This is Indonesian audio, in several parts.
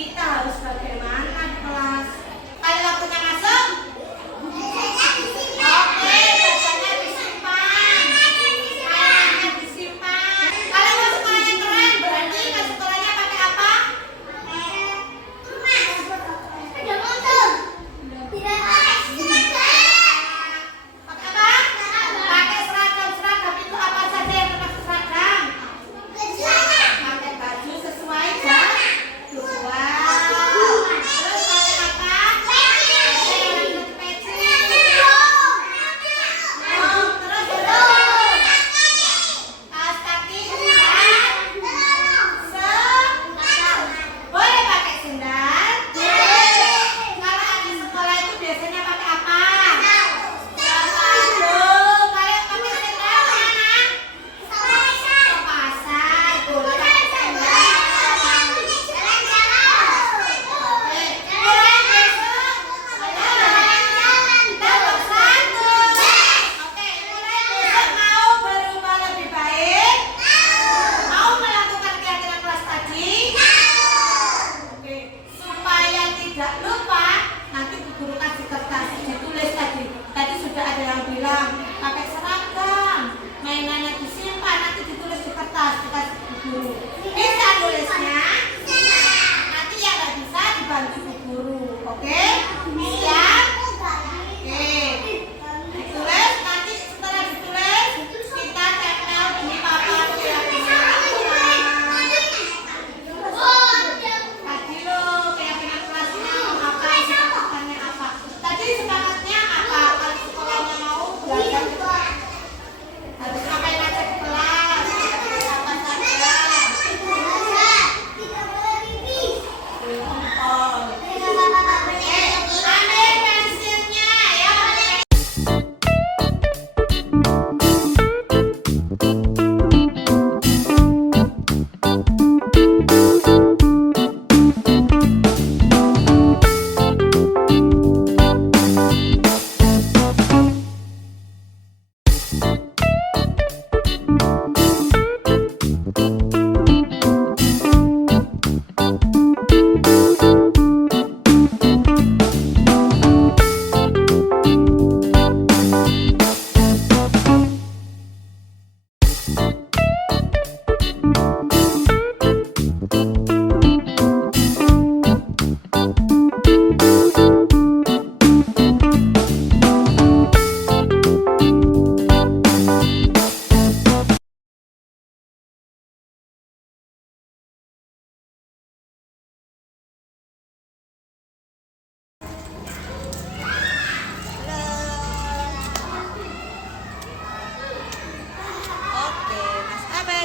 kita harus bagaimana di kelas. Kalau waktunya masuk, oke, bacanya disimpan. Kayaknya disimpan. Kalau mau sekolahnya keren, berarti ke sekolahnya pakai apa? Sepeda motor. Tidak pakai sepeda. Pakai apa? Pakai seragam. Seragam itu apa saja yang termasuk seragam? Pakai baju sesuai jam. Pakai seragam, mainannya disimpan, nanti ditulis di kertas, dikasih ke guru. Bisa nulisnya? Nanti yang nggak bisa dibantu bu guru, oke? Siap? Oke. Ditulis, nanti setelah ditulis kita tempel di papan keyakinan. Tadi lo keyakinan kelasnya apa? Sepakatnya apa? Tadi sepakatnya apa? Kalau sekolahnya mau belajar harus ngapain aja di kelas, apa saja. Ambil pensilnya ya.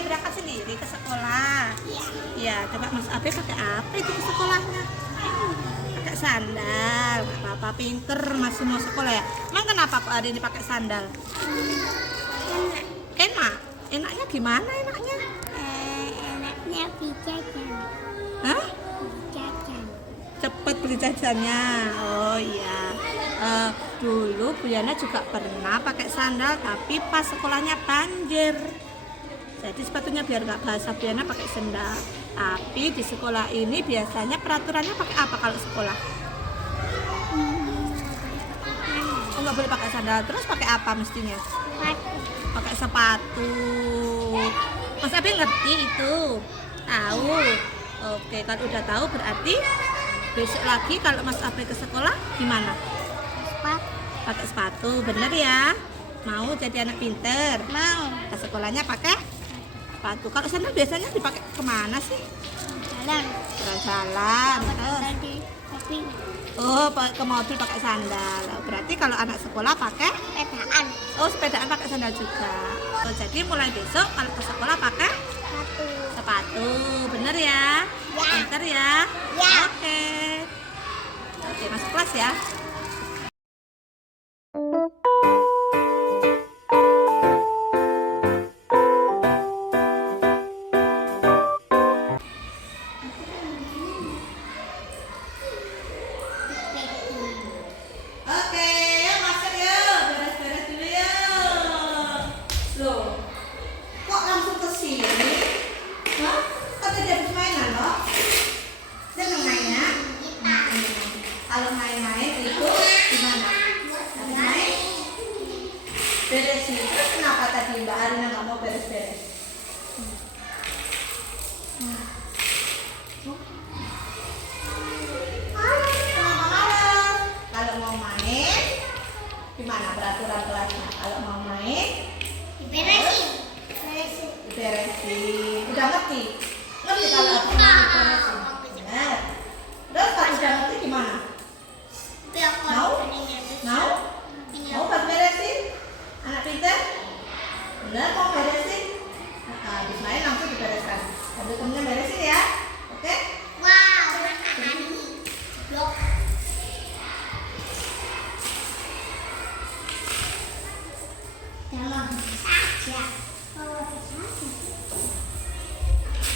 Berangkat sendiri ke sekolah. Iya, coba Mas Abe pakai apa itu ke sekolahnya? Pakai sandal. Nggak apa-apa, pinter masih mau sekolah ya. Emang kenapa Pak Ade ini pakai sandal? Enak. Enaknya gimana enaknya? Enaknya beli jajan. Hah? Jajan. Cepet beli jajannya. Oh iya. Dulu Bu Yana juga pernah pakai sandal, tapi pas sekolahnya banjir. Jadi sepatunya biar nggak basah, Bu Yana pakai sandal. Tapi di sekolah ini biasanya peraturannya pakai apa kalau sekolah? Oh, nggak boleh pakai sandal. Terus pakai apa mestinya? Pakai sepatu. Mas Abi ngerti itu? Tahu. Oke, kalau udah tahu berarti besok lagi kalau Mas Abi ke sekolah gimana? Pakai sepatu, bener ya? Mau jadi anak pinter? Mau. Ke sekolahnya pakai sepatu. Kalau sandal biasanya dipakai kemana sih? Jalan. Jalan. Terus? Tadi kopi. Oh, ke mobil pakai sandal. Berarti kalau anak sekolah pakai? Sepedaan. Oh, sepedaan pakai sandal juga. Oh, jadi mulai besok kalau ke sekolah pakai? Sepatu. Bener ya? Ya. Pinter ya? Ya. Oke. Oke, masuk kelas ya. Oke, yuk masuk yuk. Beres-beres dulu yuk. Loh, kok langsung ke sini? Hah? Kan tadi habis mainan loh. Seneng mainnya? ngerti kalau aku mau beresin. Benar. Terus kalau sudah ngerti gimana? Mau? Mau? Mau Pak beresin? Anak pintar? Benar mau beresin? Habis main langsung dibereskan. Ada temennya beresin ya. Oke?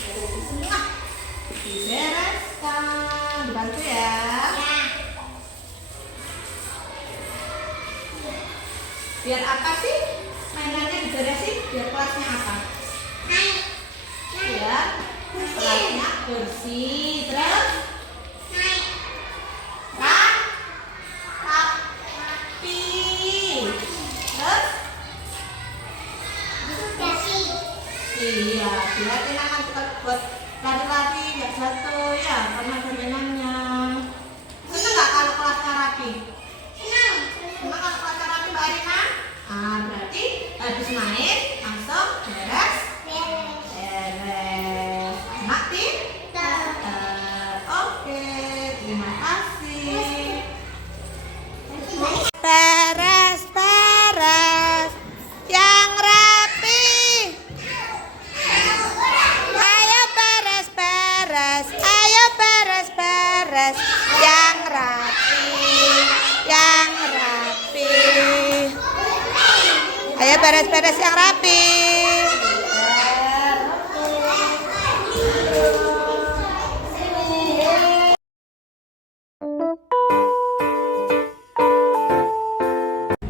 Beresin semua. Dibereskan. Dibantu ya. Biar apa sih mainannya diberesin? Biar kelasnya apa? Biar kelasnya bersih. Terus rapi. Terus iya, biar enakan buat lari-lari nggak jatuh ya karena ada mainannya. Seneng nggak kalau kelasnya rapi? Seneng kalau kelasnya rapi Mbak Arina? Berarti habis main langsung beres. Enak pintar. Oke, terima kasih. Beres, beres. Yang rapi. Ayo beres, beres. Ayo beres, beres. Yang rapi. Yang rapi. Ayo beres-beres yang rapi.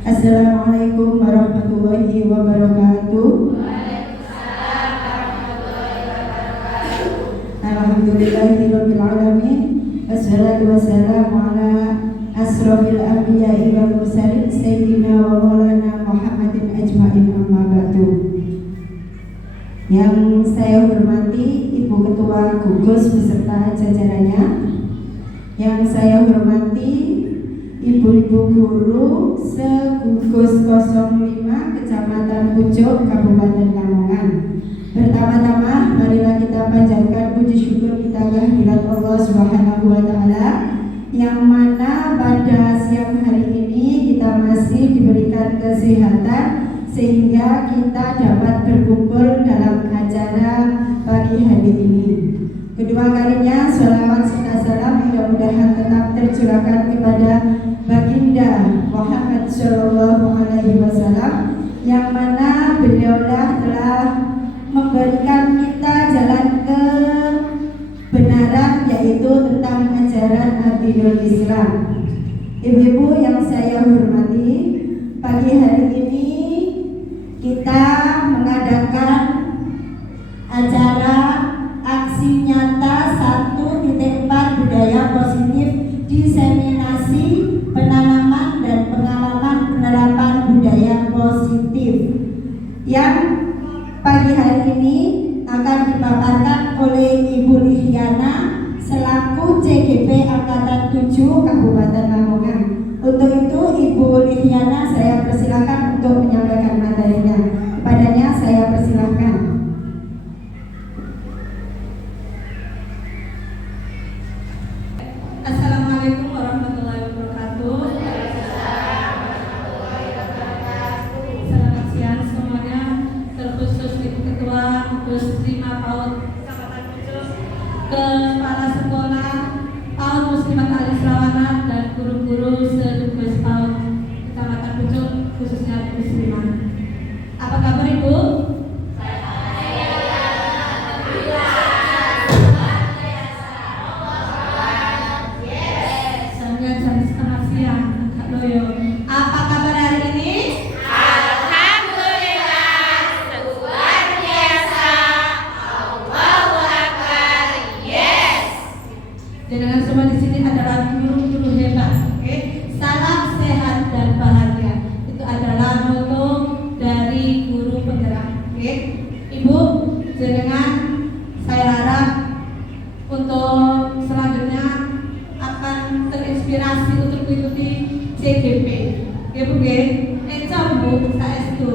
Assalamualaikum warahmatullahi wabarakatuh. Alhamdulillahirabbil alamin. Wassalatu wassalamu ala asrofil anbiya'i wal mursalin sayyidina wa maulana Muhammadin ajma'in amma ba'du. Yang saya hormati Ibu Ketua Gugus beserta jajarannya, yang saya hormati Ibu-ibu guru se-Gugus 05 Kecamatan Pucuk Kabupaten Lamongan. Pertama-tama marilah kita panjatkan puji syukur kita kehadirat Allah Subhanahu wa taala yang mana pada siang hari ini kita masih diberikan kesehatan sehingga kita dapat berkumpul dalam acara pagi hari ini. Kedua kalinya sholawat serta salam mudah-mudahan tetap tercurahkan kepada Baginda Muhammad Shallallahu Alaihi Wasallam yang mana beliaulah telah memberikan kita jalan kebenaran yaitu tentang ajaran Dinul Islam. Ibu-ibu yang saya hormati, pagi hari ini kita mengadakan acara aksi nyata 1.4 budaya positif diseminasi penanaman dan pengalaman penerapan budaya positif yang pagi hari ini akan dipaparkan oleh Ibu Lihiana selaku CGP Angkatan 7 Kabupaten Lamongan. Untuk itu Ibu Lihiana saya persilakan untuk menyampaikan materinya. Kepadanya saya persilakan. Assalamualaikum warahmatullahi wabarakatuh. Selamat siang semuanya, terkhusus Ibu Ketua Gugus 5 PAUD Kecamatan Pucuk, Kepala Sekolah PAUD Muslimat Alis Rawana dan guru-guru se-Gugus PAUD Kecamatan Pucuk khususnya Gugus 5. Apa kabar Ibu? Selamat siang, Kak Loyo. Apa kabar hari ini? Alhamdulillah, luar biasa. Allahu Akbar. Yes. Dengan semua di sini adalah guru-guru hebat. Oke. Salam sehat dan bahagia. Itu adalah moto dari guru penggerak. Oke. Ibu, dengan saya harap untuk selanjutnya akan terinspirasi untuk mengikuti CGP. Ya Bu, encam Bu, saestu.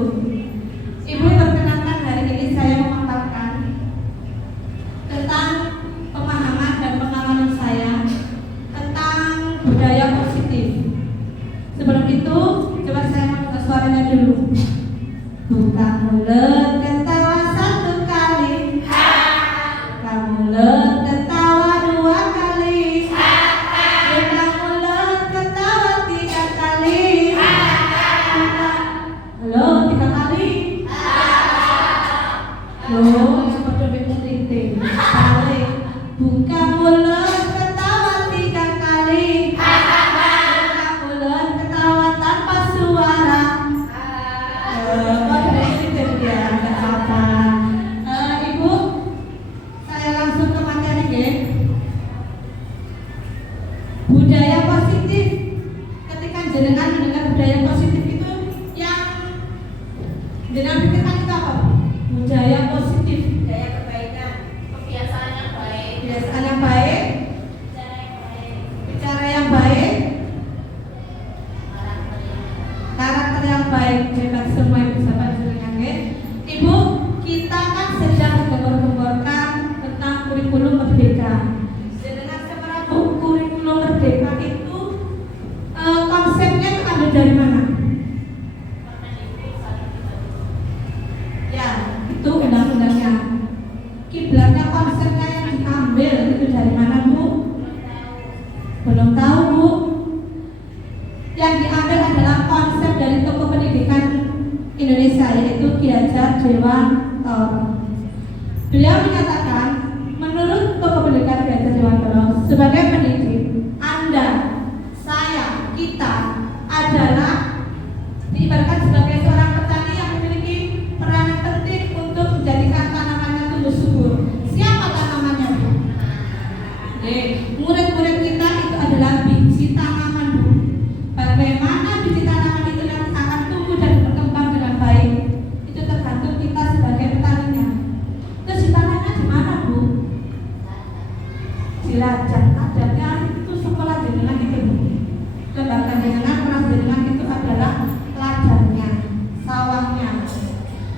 Ibu perkenankan hari ini saya memaparkan tentang Sebelum itu, coba saya mau dengar suaranya dulu. Buka mulut ketawa satu kali, buka mulut ketawa dua kali, buka mulut ketawa tiga kali, halo 3 kali. Loh, seperti bingung ting-ting. Balik. Buka mulut ketawa 3 kali, buka mulut ketawa tanpa suara. Kok dari situ ya, nggak apa. Ibu, saya langsung ke materi ya. Budaya positif. Ketika jenengan mendengar budaya positif itu yang jenengan pikirkan itu apa? Budaya positif. Budaya kebaikan, kebiasaan yang baik, Kebiasaan yang baik, bicara yang baik, karakter yang baik. Hebat semua ibu sahabat jenengan ya. Ibu, kita kan sedang menggembor-gemborkan tentang kurikulum merdeka. Jenengan seberapa kurikulum merdeka itu konsepnya itu ambil dari mana? Ya, itu undang-undangnya. Kiblatnya konsepnya yang diambil itu dari mana, Bu? Belum tahu, Bu. Yang diambil adalah konsep dari tokoh pendidikan Indonesia, yaitu Ki Hajar Dewantoro. Beliau menyatakan, menurut tokoh pendidikan Ki Hajar Dewantoro, sebagai pendidik, Anda, saya, kita adalah diibaratkan sebagai seorang petani yang memiliki peranan penting untuk menjadikan tanamannya tumbuh subur. Siapa tanamannya, Bu? Murid-murid kita itu adalah biji tanaman, Bu. Bagaimana biji tanaman itu nanti akan tumbuh dan berkembang dengan baik, itu tergantung kita sebagai petaninya. Terus ditanamnya di mana, Bu? Cilacap. Adanya itu sekolah jenengan itu, Bu. Lembaga jenengan, kelas jenengan itu adalah ladangnya, sawahnya.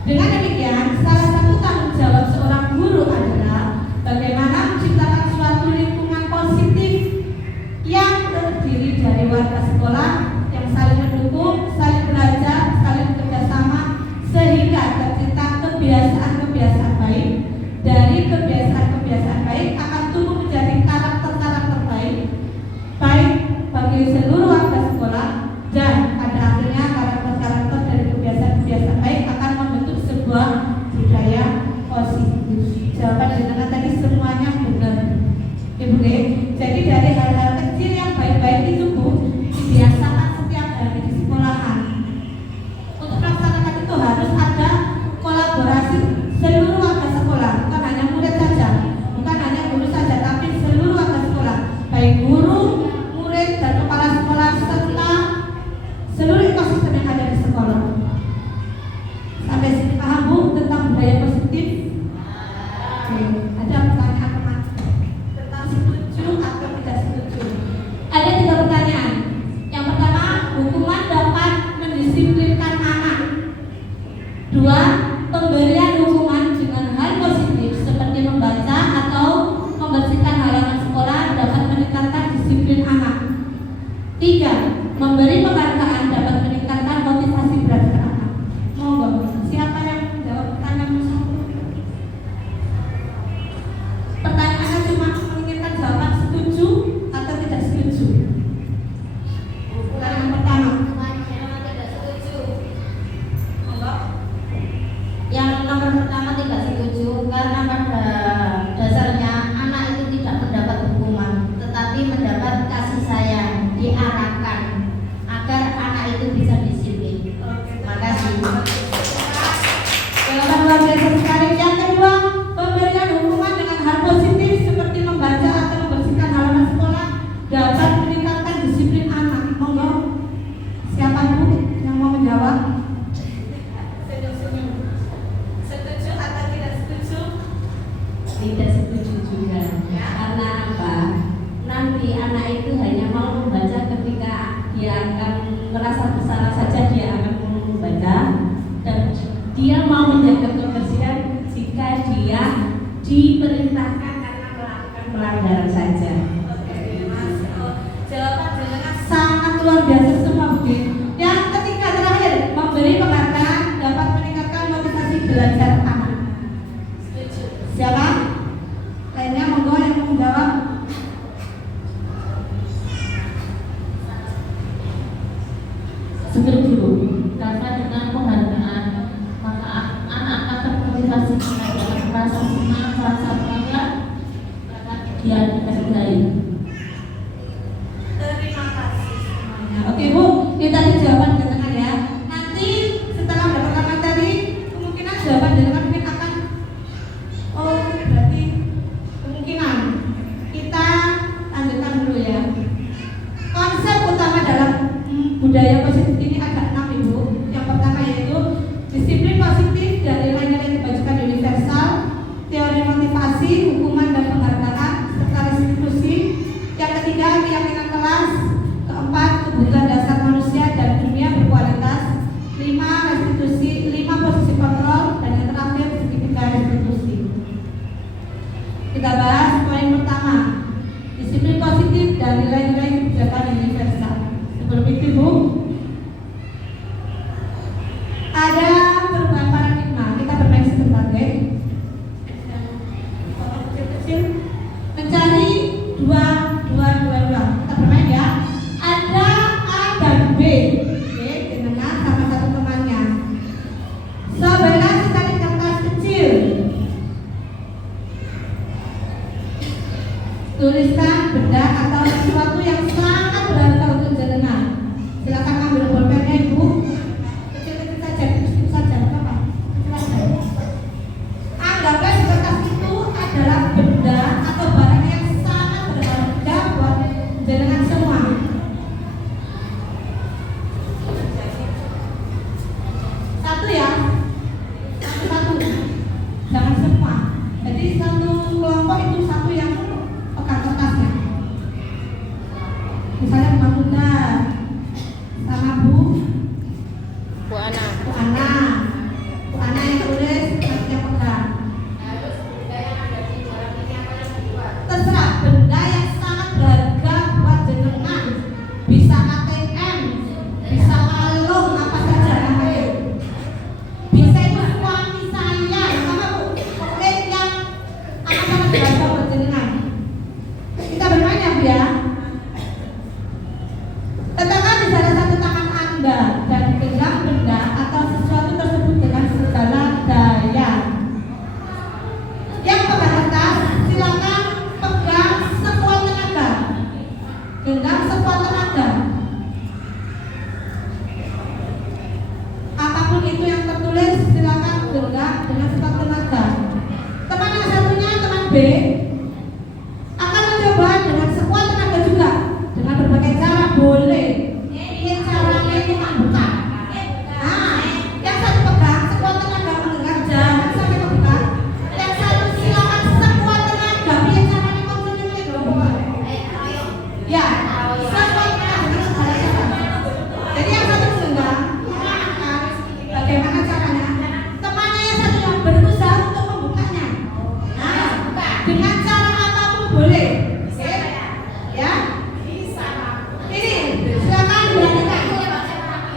Dengan demikian, salah satu tanggung jawab seorang guru adalah bagaimana menciptakan suatu lingkungan positif yang terdiri dari warga sekolah yang saling mendukung, saling belajar, saling bekerjasama, sehingga tercipta kebiasaan-kebiasaan baik. Dari kebiasaan-kebiasaan baik akan tumbuh menjadi karakter-karakter baik bagi seluruh warga sekolah, dan pada akhirnya karakter-karakter dari kebiasaan-kebiasaan baik akan membentuk sebuah budaya positif. Jawaban jenengan tadi semuanya benar, Ibu. Jadi dari hal-hal kecil yang baik-baik itu, Bu, dibiasakan setiap hari di sekolahan. Untuk melaksanakan itu harus ada kolaborasi seluruh warga sekolah, bukan hanya murid saja, bukan hanya guru saja, tapi seluruh warga sekolah, baik guru, murid, dan kepala sekolah, serta seluruh ekosistem yang ada di sekolah. Sampai sini paham, Bu, tentang budaya positif? Oke, ada pertanyaan teman tentang setuju atau tidak setuju? Ada 3 pertanyaan. Yang pertama, hukuman dapat mendisiplinkan anak. 2, pemberian hukuman dengan hal positif seperti membaca atau membersihkan halaman sekolah dapat meningkatkan disiplin anak. 3, memberi penghargaan dapat meningkatkan motivasi belajar anak. Monggo, siapa yang menjawab pertanyaan 1? Pertanyaannya cuma menginginkan jawaban setuju atau tidak setuju. Pertanyaan pertama. tidak setuju. Monggo. Yang nomor pertama tidak setuju karena pada dasarnya anak itu tidak mendapat hukuman, tetapi mendapat kasih sayang, diarahkan agar anak itu bisa disiplin. Terima kasih. Jawaban luar biasa sekali. Yang kedua, pemberian hukuman dengan hal positif seperti membaca atau membersihkan halaman sekolah dapat meningkatkan disiplin anak. Monggo, siapa, Bu, yang mau menjawab? Setuju atau tidak setuju? Tidak setuju juga. Karena apa? Nanti anak itu hanya mau membaca ketika dia akan merasa bersalah saja, dia akan mau membaca, dan dia mau menjaga kebersihan jika dia diperintahkan karena melakukan pelanggaran saja. Oke, Mas. Jawaban jenengan sangat luar biasa semua, Bu. dia dikasihi. Terima kasih semuanya. Oke Bu, ini tadi jawaban jenengan ya. Nanti setelah mendapatkan materi, kemungkinan jawaban jenengan mungkin akan, oh berarti kemungkinan kita lanjutkan dulu ya. Konsep utama dalam budaya positif ini ada 6 Ibu. Yang pertama yaitu disiplin positif dan nilai-nilai kebajikan universal, teori motivasi, hukuman dan penghargaan, serta restitusi. Yang ketiga keyakinan kelas. Keempat kebutuhan dasar manusia dan dunia berkualitas. 5 restitusi, 5 posisi kontrol, dan yang terakhir segitiga restitusi. Kita bahas poin pertama, disiplin positif dan nilai-nilai kebijakan universal. Sebelum itu Bu, ada perubahan paradigma. Kita bermain sebentar deh. Kecil-kecil mencari 2. Kita bermain ya. Ada A dan B. Oke, dengan sama satu temannya. Sebelah secari kertas kecil. Tuliskan benda atau sesuatu yang sangat berharga untuk jenengan. Silakan ambil bolpennya Ibu. Kecil-kecil saja, kecil saja, apa? Kecil saja. Anggaplah di kertas itu adalah benda atau barang yang sangat berharga buat jenengan semua. Satu ya, satu. Jangan semua. Jadi satu kelompok itu satu yang pegang kertasnya. Misalnya Mbak Bunda sama Bu Ana yang tulis, nanti yang pegang. Terserah benda yang sangat berharga buat jenengan. Bisa ATM, bisa kalung, apa saja namanya. Bisa itu suami saya, sama Bu. Pokoknya yang amat-amat berharga buat jenengan. Kita bermain ya Bu ya. Letakkan di salah satu tangan Anda dan genggam benda atau sesuatu tersebut dengan segala daya. Yang pegang kertas, silakan pegang sekuat tenaga. Genggam sekuat tenaga. Apapun itu yang tertulis, silakan genggam dengan sekuat tenaga. Teman yang satunya, teman B, akan mencoba dengan sekuat tenaga juga. Dengan berbagai cara boleh. Ini caranya ini membuka. Nah, yang satu pegang sekuat tenaga mendengar, jangan sampai kebuka. Yang satu silakan sekuat tenaga. Biar caranya kontrolnya itu. Ya, sekuat tenaga dengan segala cara. Jadi yang satu genggam, mengarahkan bagaimana caranya. Temannya yang satu yang berusaha untuk membukanya. Nah, dengan cara apapun boleh. Oke? Ya. Ini silakan diberanikan.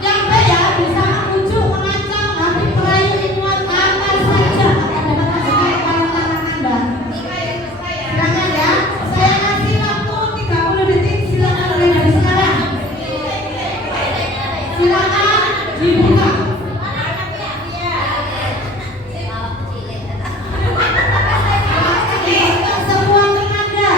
Yang B ya bisa mengujuk, mengancam, hampir merayu, memuat apa saja akan dapat masukkan ke dalam tangan Anda. Silakan ya. Saya kasih waktu 30 detik. Silakan mulai dari sekarang. Silakan dibuka. Itu semua tenaga.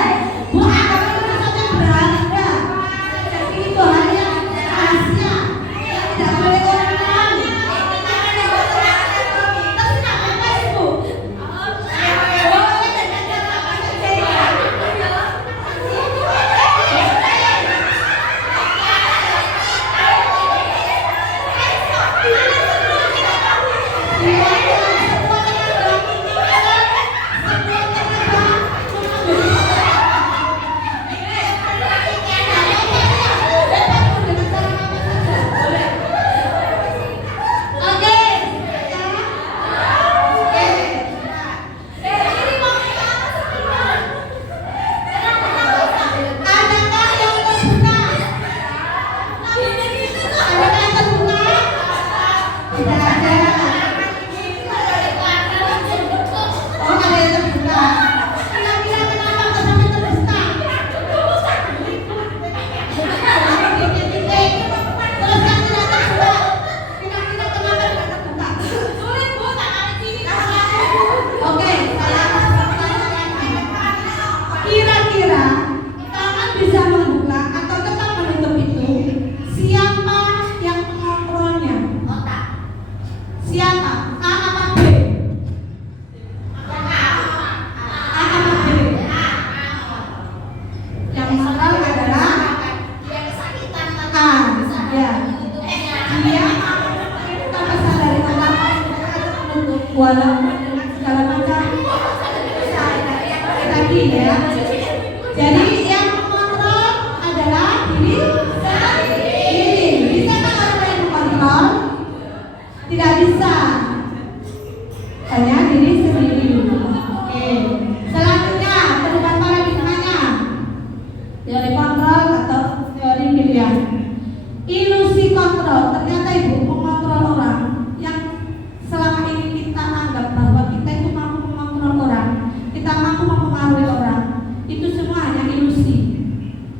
ya. Jadi yang mengontrol adalah diri sendiri. Bisa kan orang lain mengontrol? Tidak bisa. Hanya diri sendiri. Oke. Selanjutnya perubahan paradigmanya. Teori kontrol atau teori pilihan. Ilusi kontrol. Ternyata ibu mengontrol orang yang selama ini kita anggap bahwa kita itu mampu mengontrol orang, kita mampu mempengaruhi orang, itu semua hanya ilusi.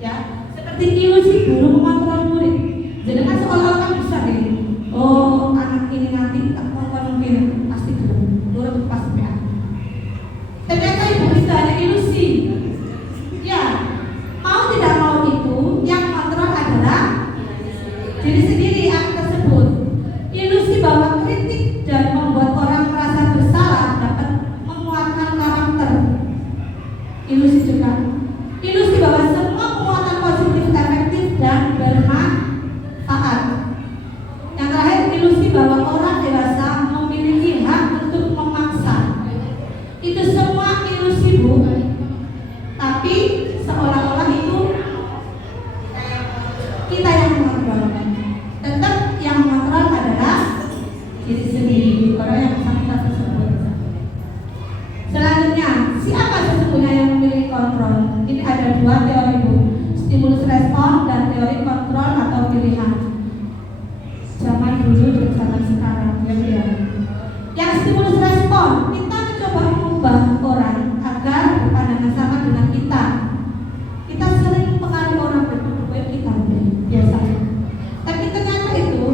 Ya, seperti ilusi guru mengontrol murid. Jadi kan seolah-olah bisa deh. Oh, anak ini nanti tak mungkin pasti guru pasti PA. Ternyata ibu itu hanya ilusi. Ya, mau tidak mau itu yang kontrol adalah diri sendiri anak tersebut. Ilusi bahwa kritik dan membuat orang merasa bersalah dapat menguatkan karakter. Ilusi juga. Ilusi bahwa semua penguatan positif efektif dan bermanfaat. Yang terakhir, ilusi bahwa orang dewasa memiliki hak untuk memaksa. Itu semua ilusi, Bu. Tapi seolah-olah itu kita yang mengontrol. Tetap yang mengontrol adalah diri sendiri, orang yang bersangkutan tersebut. Selanjutnya, siapa sesungguhnya yang memiliki kontrol? Ini ada dua teori, Bu. Stimulus respon dan teori kontrol atau pilihan. Zaman dulu dan zaman sekarang, ya. Yang stimulus respon, kita mencoba mengubah orang agar berpandangan sama dengan kita. Kita sering mempengaruhi orang berpikir kita biasanya. Tapi ternyata itu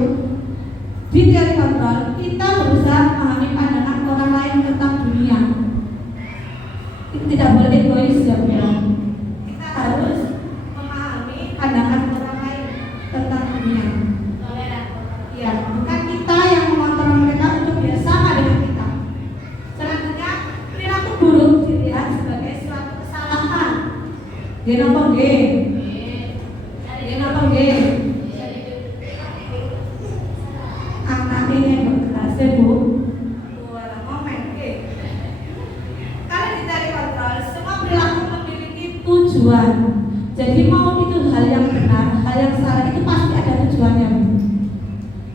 di teori kontrol kita berusaha memahami pandangan orang lain tentang dunia. Kita tidak boleh egois, ya. Kita harus memahami pandangan orang lain tentang dunia. Ya, bukan kita yang mengontrol mereka untuk dia sama dengan kita. Selanjutnya, perilaku buruk dilihat sebagai suatu kesalahan. Dia nopong G. Anak ini yang berkelas, Bu. Momen G. Kalau ditarik kontrol, semua perilaku memiliki tujuan. Jadi mau itu hal yang benar, hal yang salah itu pasti ada tujuannya.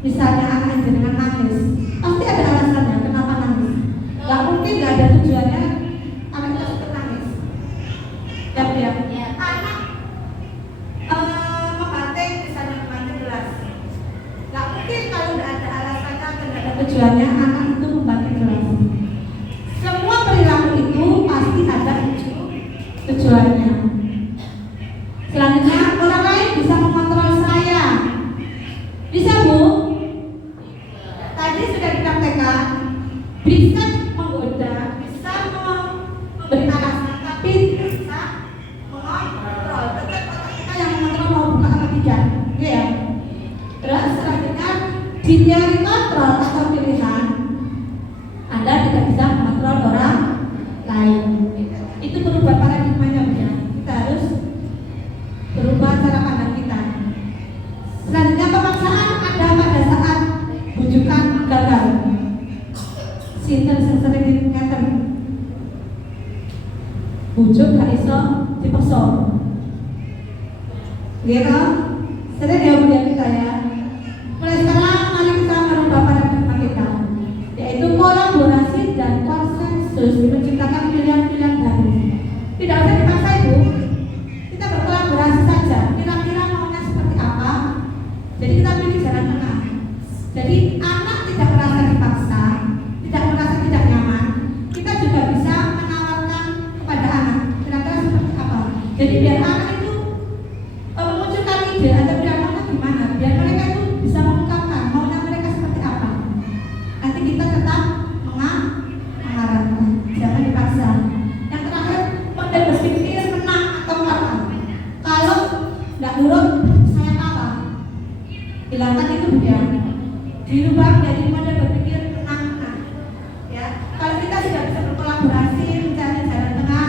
Misalnya anak jenengan nangis, pasti ada alasannya kenapa nangis. Gak mungkin gak ada tujuannya anak tersebut nangis. Ya. Anak membanting, misalnya membanting gelas. Gak mungkin kalau gak ada alasannya dan gak ada tujuannya anak itu membanting gelas. Semua perilaku itu pasti ada tujuannya. Selanjutnya, orang lain bisa mengontrol saya. Bisa, Bu? Tadi sudah dipraktekkan. Bisa menggoda, bisa memberi alasan, tapi bisa mengontrol. Tetap otak kita yang mengontrol mau buka atau tidak, ya. Terus selanjutnya, di teori kontrol atau pilihan, Anda tidak bisa mengontrol orang lain. Itu berubah paradigmanya, ya. Kita harus berubah cara pandang kita. Selanjutnya, pemaksaan ada pada saat bujukan gagal. Sinten sing sering ngeten. Bujuk gak iso dipaksa. Gitu. Sering ya budaya kita ya. Mulai sekarang mari kita merubah paradigma kita, yaitu kolaborasi dan konsensus menciptakan pilihan-pilihan baru. Tidak usah dipaksa, Ibu. Kita berkolaborasi saja. Kira-kira maunya seperti apa? Jadi kita pilih jalan tengah. Jadi anak tidak merasa dipaksa, tidak merasa tidak nyaman. Kita juga bisa menawarkan kepada anak kira-kira seperti apa. Jadi biar anak itu memunculkan ide atau biar maunya gimana, biar mereka itu bisa mengungkapkan maunya mereka seperti apa. Nanti kita tetap mengarahkan, jangan dipaksa. Yang terakhir, model berpikir menang atau kalah. Kalau nggak nurut, saya kalah. Hilangkan itu, ya. Dirubah menjadi model berpikir menang-menang. Ya, kalau kita sudah bisa berkolaborasi mencari jalan tengah,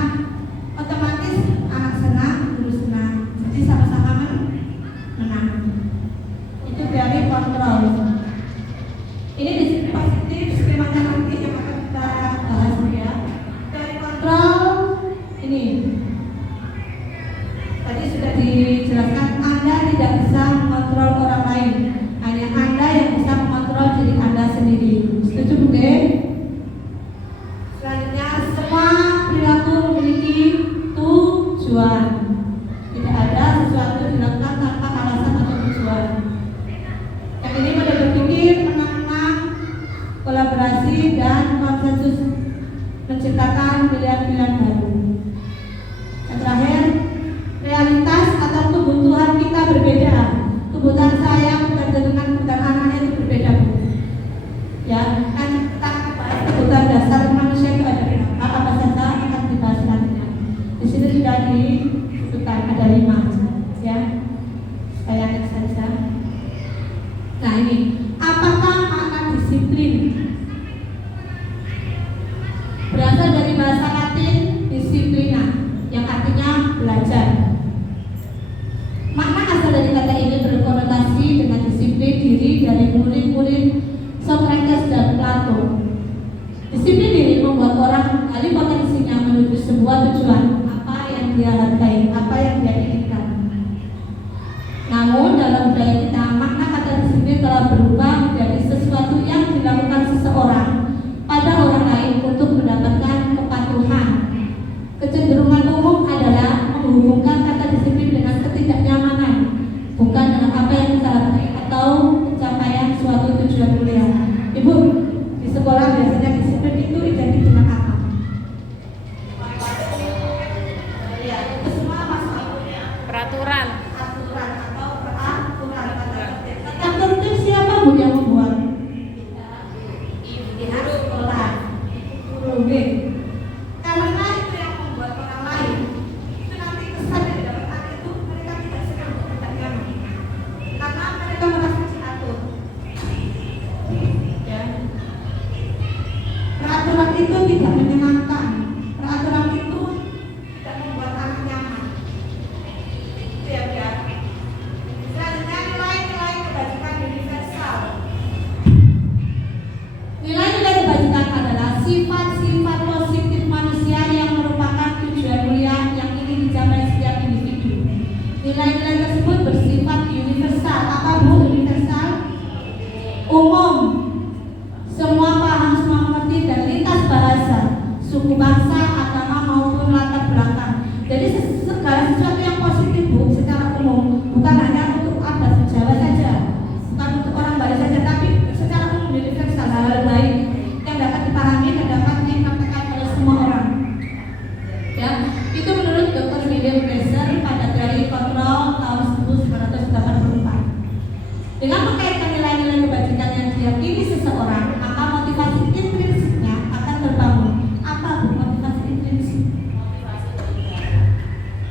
otomatis anak senang, guru senang. Jadi sama-sama menang. Itu teori kontrol. Ini di sini positif, skemanya nanti yang akan kita bahas, ya. Teori kontrol ini Tadi sudah dijelaskan, Anda tidak bisa mengontrol orang lain, hanya Anda yang bisa mengontrol diri Anda sendiri. Setuju Bu? Selanjutnya, semua perilaku memiliki tujuan. Tidak ada sesuatu dilakukan tanpa alasan atau tujuan. Yang ini pada berpikir, menang-menang, kolaborasi dan konsensus, menciptakan pilihan-pilihan baru. Yang terakhir, realitas atau kebutuhan kita berbeda. Kebutuhan saya dengan kebutuhan anaknya itu berbeda, Bu. Ya, kan kita bahas kebutuhan dasar manusia itu ada berapa? Apa saja akan dibahas nantinya. Di sini sudah disebutkan ada 5, ya. Saya next saja. Nah ini, apakah makna disiplin? Berasal dari bahasa Latin disiplina, yang artinya belajar. Makna asal dari kata ini berkonotasi dengan disiplin diri dari murid-murid Socrates dan Plato. Disiplin diri membuat orang alih potensinya menuju sebuah tujuan, apa yang dia hargai, apa yang dia inginkan. Namun dalam budaya kita, makna kata disiplin telah berubah menjadi sesuatu yang dilakukan seseorang pada orang lain untuk mendapatkan kepatuhan. Kecenderungan umum adalah menghubungkan kata disiplin dengan ketidaknyamanan, bukan dengan apa yang kita lakukan atau pencapaian suatu tujuan mulia. Ibu, di sekolah biasanya disiplin itu identik dengan apa? Ya, itu semua masuk Peraturan. aturan atau peraturan. Tata tertib siapa Bu yang membuat? Pihak sekolah. Guru. Karena itu yang membuat orang lain itu nanti kesan dari dapat anak itu mereka tidak senang untuk berdagang karena mereka merasa diatur. Ya. Peraturan itu tidak menyenangkan. Peraturan itu tidak membuat anak nyaman. Itu ya Bu ya. Selanjutnya nilai-nilai kebajikan universal. Nilai-nilai kebajikan adalah sifat-sifat positif manusia yang merupakan tujuan mulia yang ingin dicapai setiap individu. Nilai-nilai tersebut bersifat universal. Apa Bu? Universal? Umum. Semua paham, semua mengerti dan lintas bahasa, suku, bangsa, agama maupun latar belakang. Jadi segala sesuatu yang positif Bu secara umum, bukan hanya untuk adat Jawa saja, bukan untuk orang Bali saja, tapi secara umum universal, hal-hal baik yang dapat dipahami dan dapat dipraktekkan oleh semua orang. Ya, itu menurut Dr. William Glaser pada teori kontrol tahun 1984. Dengan mengkaitkan nilai-nilai kebajikan yang diyakini seseorang, maka motivasi intrinsiknya akan terbangun. Apa Bu motivasi intrinsik?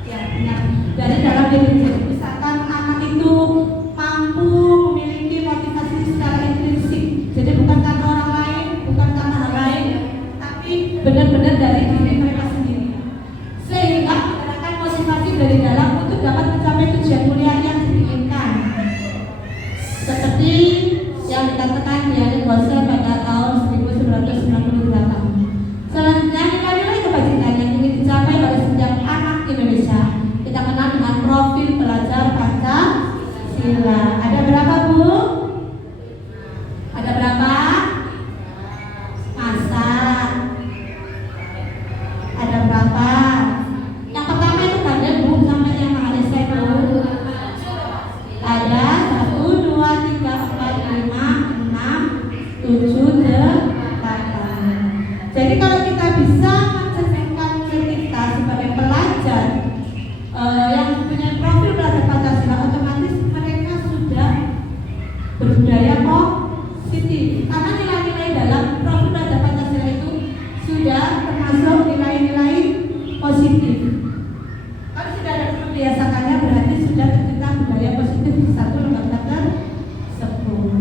Ya, benar. Dari dalam diri, misalkan anak itu mampu memiliki motivasi secara intrinsik, jadi bukan karena orang lain, bukan karena hal lain, tapi benar-benar dari diri mereka sendiri, sehingga menggunakan motivasi dari dalam untuk dapat mencapai tujuan mulia yang diinginkan, seperti yang dikatakan Diane Bosel pada tahun 1998. Selanjutnya, nilai-nilai kebajikan yang ingin dicapai oleh setiap anak Indonesia kita kenal dengan profil pelajar Pancasila. Ada berapa Bu? Ada berapa? Masa? Ada berapa? Yang pertama itu ada Bu sampai yang Malaysia itu. Ada 1, 2, 3, 4, 5, 6, 7, 8. Jadi kalau kita bisa mencerminkan kita sebagai pelajar yang punya profil pelajar Pancasila, otomatis mereka sudah berbudaya positif karena nilai-nilai dalam profil pelajar Pancasila itu sudah termasuk nilai-nilai positif. Kalau sudah ada membiasakannya berarti sudah tercipta budaya positif di satu lembaga tersebut.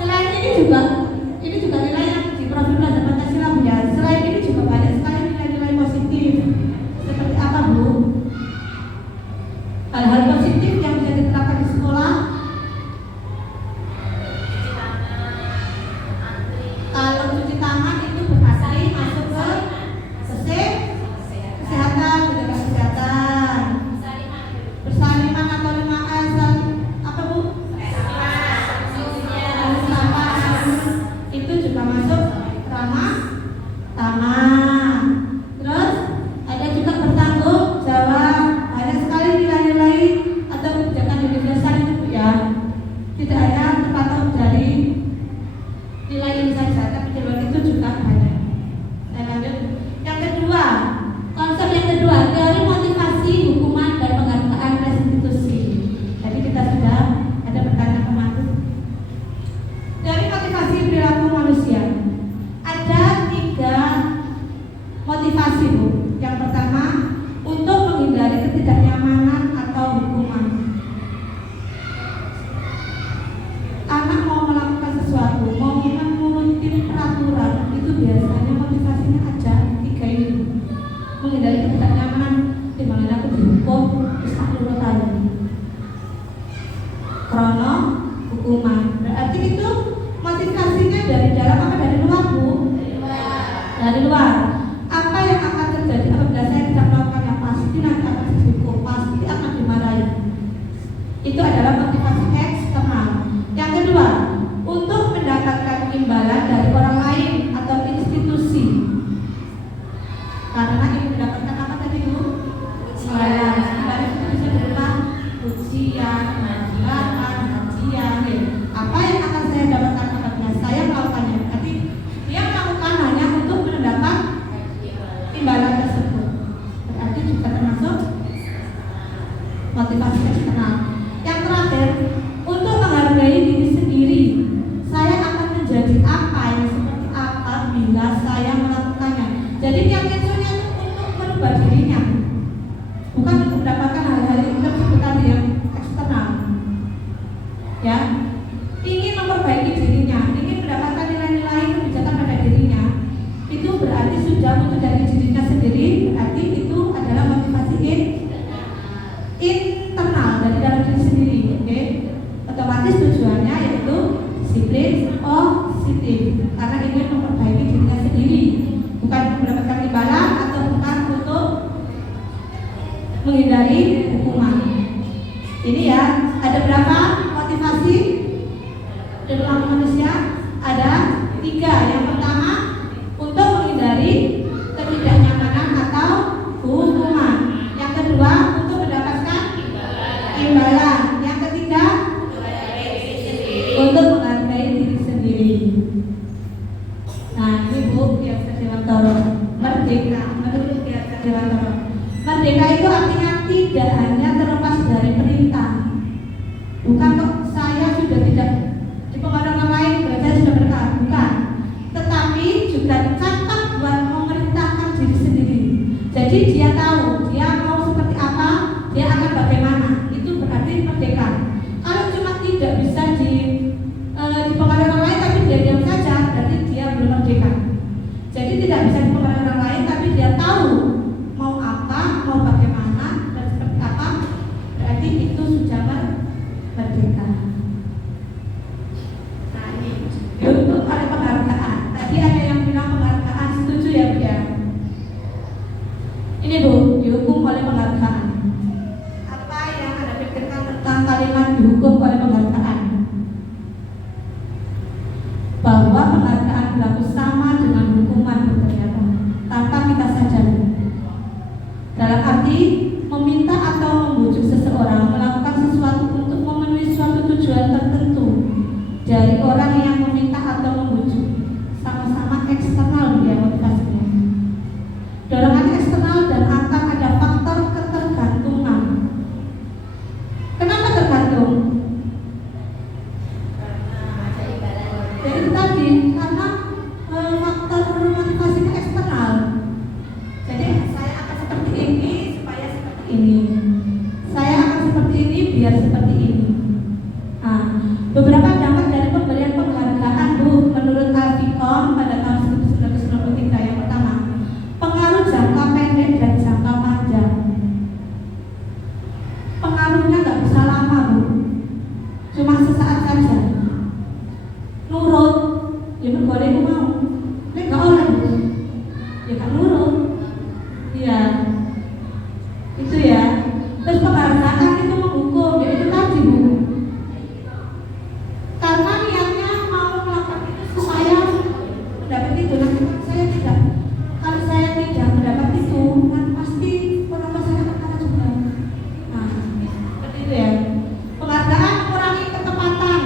Selain ini juga nilai yang di profil pelajar Pancasila Bu ya. Selain ini juga banyak sekali nilai-nilai positif. Seperti apa Bu? Hal-hal positif yang bisa diterapkan di sekolah. Kalau cuci tangan itu berasal masuk ke kesehatan, menjaga kesehatan. adalah motivasi eksternal. Yang kedua, untuk mendapatkan imbalan dari orang lain atau institusi. Karena ingin mendapatkan apa tadi Bu? Imbalan. Imbalan itu bisa berupa ujian, majikan, hajian. Apa yang akan saya dapatkan akibatnya? Saya melakukannya. Berarti dia melakukan hanya untuk mendapat imbalan tersebut. Berarti juga termasuk motivasi eksternal. Yang terakhir, untuk menghargai diri sendiri. Saya akan menjadi apa yang seperti apa bila saya melakukannya. Jadi yang insunya itu untuk merubah dirinya, bukan untuk mendapatkan hal-hal yang tersebut tadi yang eksternal. Ya, ingin memperbaiki dirinya, ingin mendapatkan nilai-nilai kebijakan pada dirinya. Itu berarti sudah untuk dari dirinya sendiri. Berarti itu adalah motivasi internal dari dalam diri sendiri. Oke, otomatis tujuannya yaitu disiplin positif karena ingin memperbaiki dirinya sendiri, bukan mendapatkan imbalan atau bukan untuk menghindari hukuman. Ini ya, ada berapa motivasi dalam manusia? Ada 3. Yang pertama, untuk menghindari ketidaknyamanan atau hukuman. Yang kedua, untuk mendapatkan imbalan. Yang ketiga, untuk menghargai diri sendiri. Nah, ini Bu Piasa Dewantoro, merdeka. Menurut Piasa Dewantoro, merdeka itu artinya tidak hanya terlepas dari perintah. Bukan kok saya sudah tidak dipengaruhi orang lain, berarti saya sudah berkah. Bukan. Tetapi juga cakap buat memerintahkan diri sendiri. Jadi dia tahu dia mau seperti apa, dia akan bagaimana. Itu berarti merdeka. Kalau cuma tidak bisa dipengaruhi orang lain tapi dia diam saja, berarti dia belum merdeka. Jadi tidak bisa dipengaruhi orang lain tapi dia tahu mau apa, mau bagaimana dan seperti apa, berarti itu sudah merdeka. Nah ini diukur oleh penghargaan. Tadi ada yang bilang penghargaan, setuju ya Bu ya? Ini Bu, dihukum oleh penghargaan. Apa yang Anda pikirkan tentang kalimat dihukum oleh penghargaan? Bahwa penghargaan berlaku sama dengan hukuman ternyata tanpa kita sadari. Dalam arti meminta atau membujuk seseorang melakukan sesuatu untuk memenuhi suatu tujuan tertentu dari orang yang meminta atau membujuk, sama-sama eksternal dia motivasinya. Dorongan eksternal dan akan ada faktor ketergantungan. Kenapa tergantung? Ya itu tadi, karena faktor motivasi eksternal. Jadi saya akan seperti ini supaya seperti ini. Saya akan seperti ini biar seperti ini. Nah, beberapa dampak dari pemberian penghargaan Bu menurut Alficom pada tahun 1993. Yang pertama, pengaruh jangka pendek dan jangka panjang. Pengaruhnya nggak bisa lama Bu, cuma sesaat saja. Nurut, ya boleh mau, ini nggak oleh Bu, ya nggak nurut, iya, itu ya. Terus penghargaan itu menghukum, ya itu tadi Bu, karena niatnya mau melakukan itu supaya mendapat itu. Nanti saya tidak, kalau saya tidak mendapat itu, nanti pasti orang masyarakat akan juga. Nah, seperti itu ya. Penghargaan mengurangi ketepatan.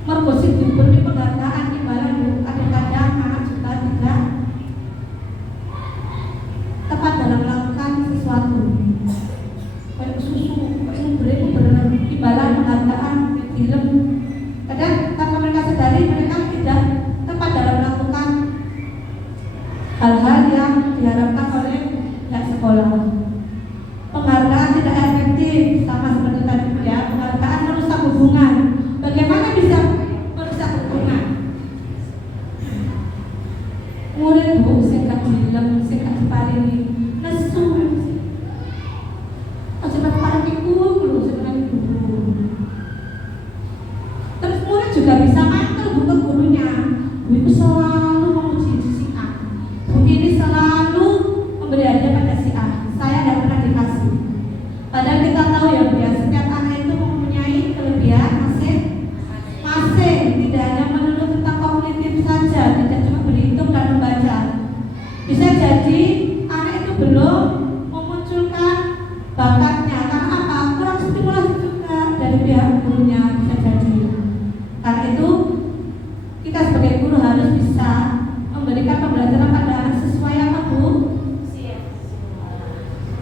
Mergosip diberi penghargaan imbalan Bu, kadang-kadang anak juga tidak tepat dalam melakukan sesuatu. Kayak susu, beri imbalan penghargaan, film. Kadang tanpa mereka sadari mereka tidak tepat dalam melakukan hal-hal yang diharapkan oleh pihak sekolah. Penghargaan tidak efektif, sama seperti tadi ya. Penghargaan merusak hubungan. Bagaimana bisa merusak hubungan? Murid Bu, sing gak dilem, sing gak diparingi nesu. Aja paringiku lho sebenarnya guru. Terus murid juga bisa mantel Bu ke gurunya. Bu itu selalu memuji si A. Bu ini selalu memberi hadiah pada si A. Saya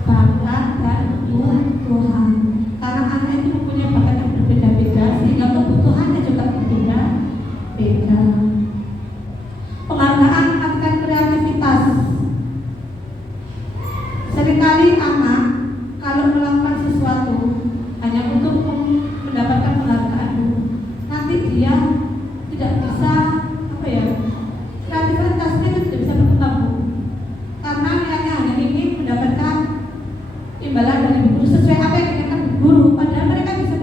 bangga dan kebutuhan. Karena anak itu mempunyai bakat yang berbeda-beda sehingga kebutuhannya juga berbeda-beda. Penghargaan meningkatkan kreativitas. Seringkali anak kalau melakukan sesuatu hanya untuk mendapatkan penghargaan, nanti dia tidak bisa kreativitasnya itu tidak bisa berkembang, karena nilainya hanya ingin mendapatkan imbalan dari guru sesuai apa yang diinginkan guru, padahal mereka bisa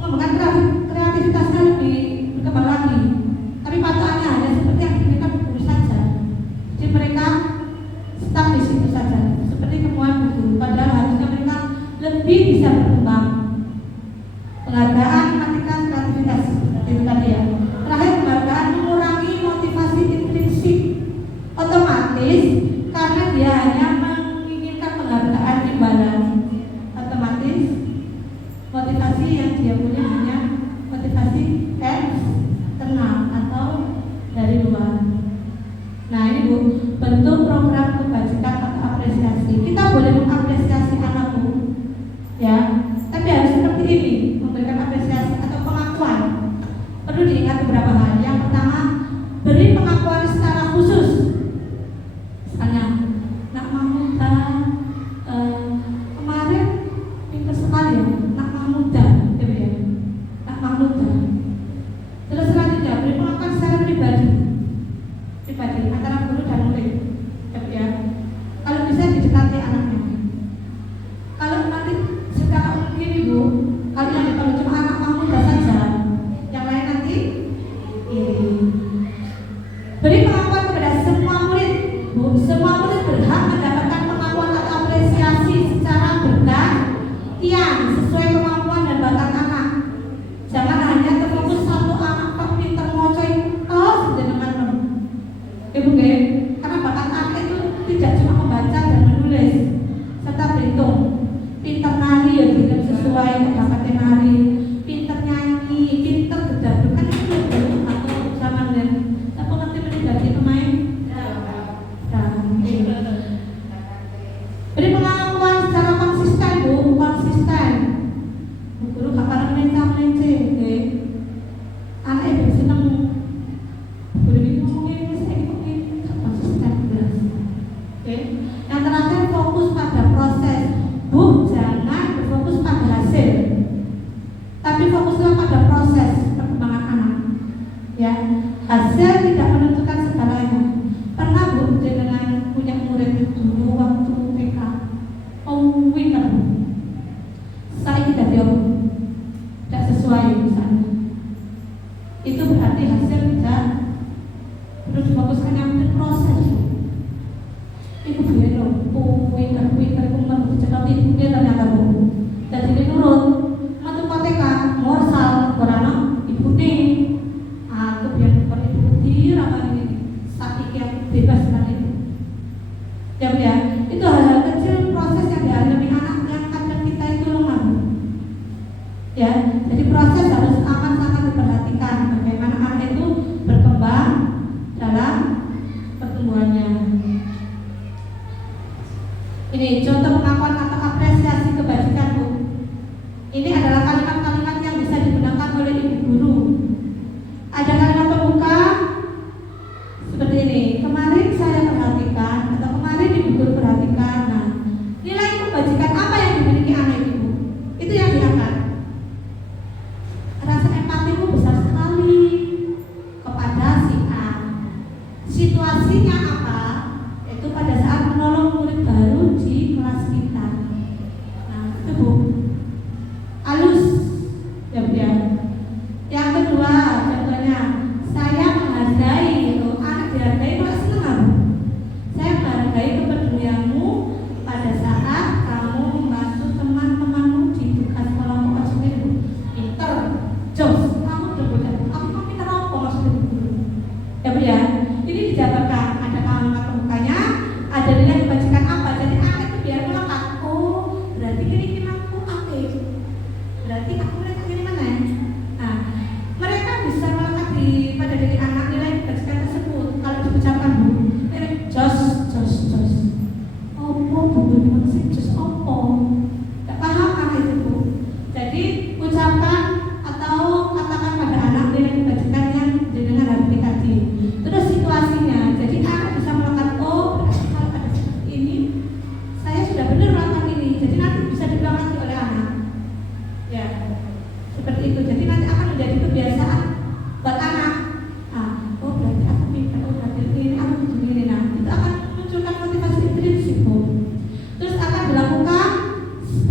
mengembangkan kreativitasnya lebih berkembang lagi, tapi patokannya hanya seperti yang diinginkan guru saja. Jadi mereka stuck di situ saja, seperti kemauan guru, padahal harusnya mereka lebih bisa berkembang. Penghargaan meningkatkan kreativitas itu tadi ya. Terakhir, penghargaan mengurangi motivasi intrinsik. Otomatis karena dia hanya menginginkan penghargaan imbalan, otomatis motivasi yang dia punya hanya motivasi eksternal atau dari luar. Nah ini Bu, bentuk program kebajikan atau apresiasi. Kita boleh mengapresiasi anak Bu, ya, tapi harus seperti ini, memberikan apresiasi atau pengakuan. Perlu diingat beberapa hal. Yang pertama, beri pengakuan secara khusus. Misalnya, Nak Mahmuda kemarin pintar sekali ya, Nak Mahmuda, gitu ya, Nak Mahmuda. Terus selanjutnya, beri pengakuan secara pribadi antara guru dan murid, gitu ya. Kalau bisa didekati anaknya. Kalau nanti secara umum ini Bu, kalau yang dipanggil cuma anak Mahmuda saja, yang lain nanti iri. Beri pengakuan kepada semua murid, Bu. Semua murid berhak mendapatkan pengakuan atau apresiasi secara bergantian sesuai kemampuan dan bakat anak. Jangan hanya terfokus satu anak kok pintar ngocoy, dengan Ibu nggih, karena bakat anak itu tidak cuma membaca dan menulis, serta berhitung. Pintar nari ya tidak sesuai bakatnya nari, pintar nyanyi, pintar gedabuk, kan itu lebih atau sama dengan apa nanti menjadi pemain. Beri pengakuan secara konsisten Bu, konsisten. Bu guru gak pernah melenca-melenca, oke? Anak itu seneng. Guru ini ngomongin, saya ngomongin, konsisten jelas. Oke? Yang terakhir, fokus pada proses. Bu, jangan berfokus pada hasil, tapi fokuslah pada proses perkembangan anak. Ya, hasil tidak menentukan segalanya. Pernah Bu dengan punya murid dulu waktu TK, winter, saya tidak tidak sesuai misalnya. Itu berarti hasil tidak perlu difokuskan yang penting proses. Ibu biar winter kumar cepat ibu dia ternyata Bu. Dan jadi nurut, matu koteka, morsal, korano, ibu nih. Aku biar kumar ibu putih ramai ini, sakit yang bebas tadi. Ya Bu ya, itu hal-hal kecil proses yang dialami anak yang kadang kita itu lemah. Ya, jadi proses harus amat sangat diperhatikan bagaimana anak itu berkembang dalam pertumbuhannya. Ini contoh pengakuan atau apresiasi kebajikan Bu. Ini adalah kalimat-kalimat yang bisa digunakan oleh ibu guru. Ada kalimat pembuka seperti ini. Kemarin saya perhatikan atau kemarin ibu guru perhatikan. Nah, nilai kebajikan apa yang dimiliki anak ibu? Itu yang diangkat. Rasa empatimu besar sekali kepada si A. Situasinya apa? Itu pada saat menolong murid baru di kelas kita. jadi nanti bisa diulang lagi oleh anak. Ya, seperti itu. Jadi nanti akan menjadi kebiasaan buat anak. Oh berarti aku pintar, oh berarti ini aku begini. Nah, itu akan munculkan motivasi intrinsik, Bu. Terus akan dilakukan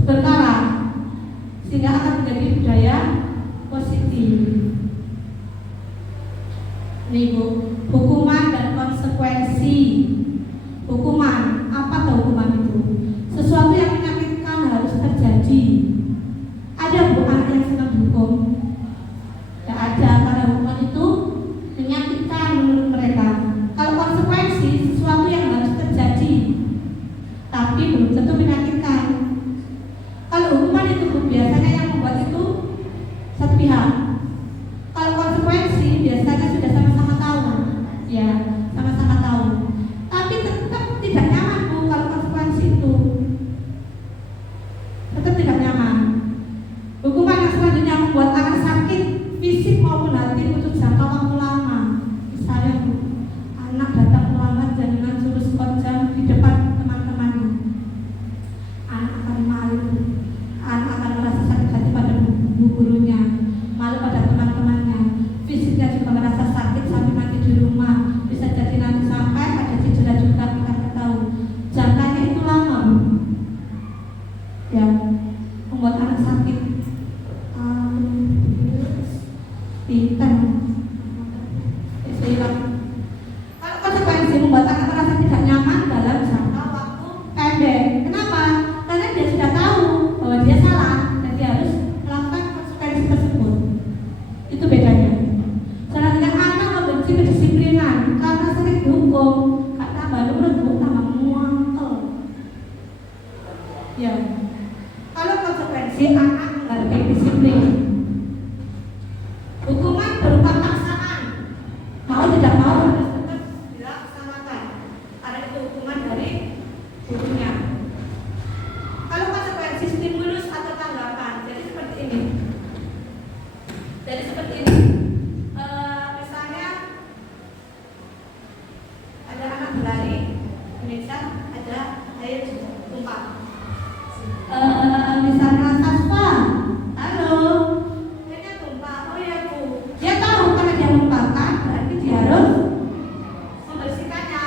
berkala, sehingga akan menjadi budaya positif. Nih Bu, hukuman dan konsekuensi. Hukuman, apa tuh hukuman itu? Sesuatu yang menyakitkan harus terjadi. Ada Bu anak yang senang dihukum? Tidak ada, karena hukuman itu menyakitkan menurut mereka. Kalau konsekuensi, sesuatu yang harus terjadi, tapi belum tentu menyakitkan. Kalau hukuman itu biasanya yang membuat itu satu pihak. Kalau konsekuensi biasanya sudah sama-sama tahu, ya sama-sama tahu. Tapi tetap tidak nyaman Bu kalau konsekuensi itu, tetap tidak nyaman. Hukuman yang selanjutnya membuat anak sakit fisik maupun hati untuk jangka waktu lama. Misalnya Bu, anak datang melamar dengan suruh skot jam di depan teman-temannya. Anak akan malu, anak akan merasa sakit hati pada gurunya, malu pada teman-temannya. Fisiknya juga merasa sakit sampai nanti di rumah. Bisa jadi nanti sampai ada cedera juga, kita nggak tahu. Jangkanya itu lama Bu. Ya, membuat anak sakit. Pintar. Kalau konsekuensi membuat anak merasa tidak nyaman dalam jangka waktu pendek. Kenapa? Karena dia sudah tahu bahwa dia salah dan dia harus melakukan konsekuensi tersebut. Itu bedanya. Selanjutnya anak membenci kedisiplinan karena sering dihukum. Kata baru menurut tambah muangkel. Ya. Kalau konsekuensi anak menghargai disiplin. Hukuman berupa paksaan, mau tidak mau harus tetap dilaksanakan, karena itu hukuman dari gurunya. Kalau konsekuensi stimulus atau tanggapan, jadi seperti ini. Misalnya ada anak berlari, Indonesia ada air tumpah. Misalnya Sasfa, halo. Dia tahu karena dia melupakan, berarti dia harus membersihkannya.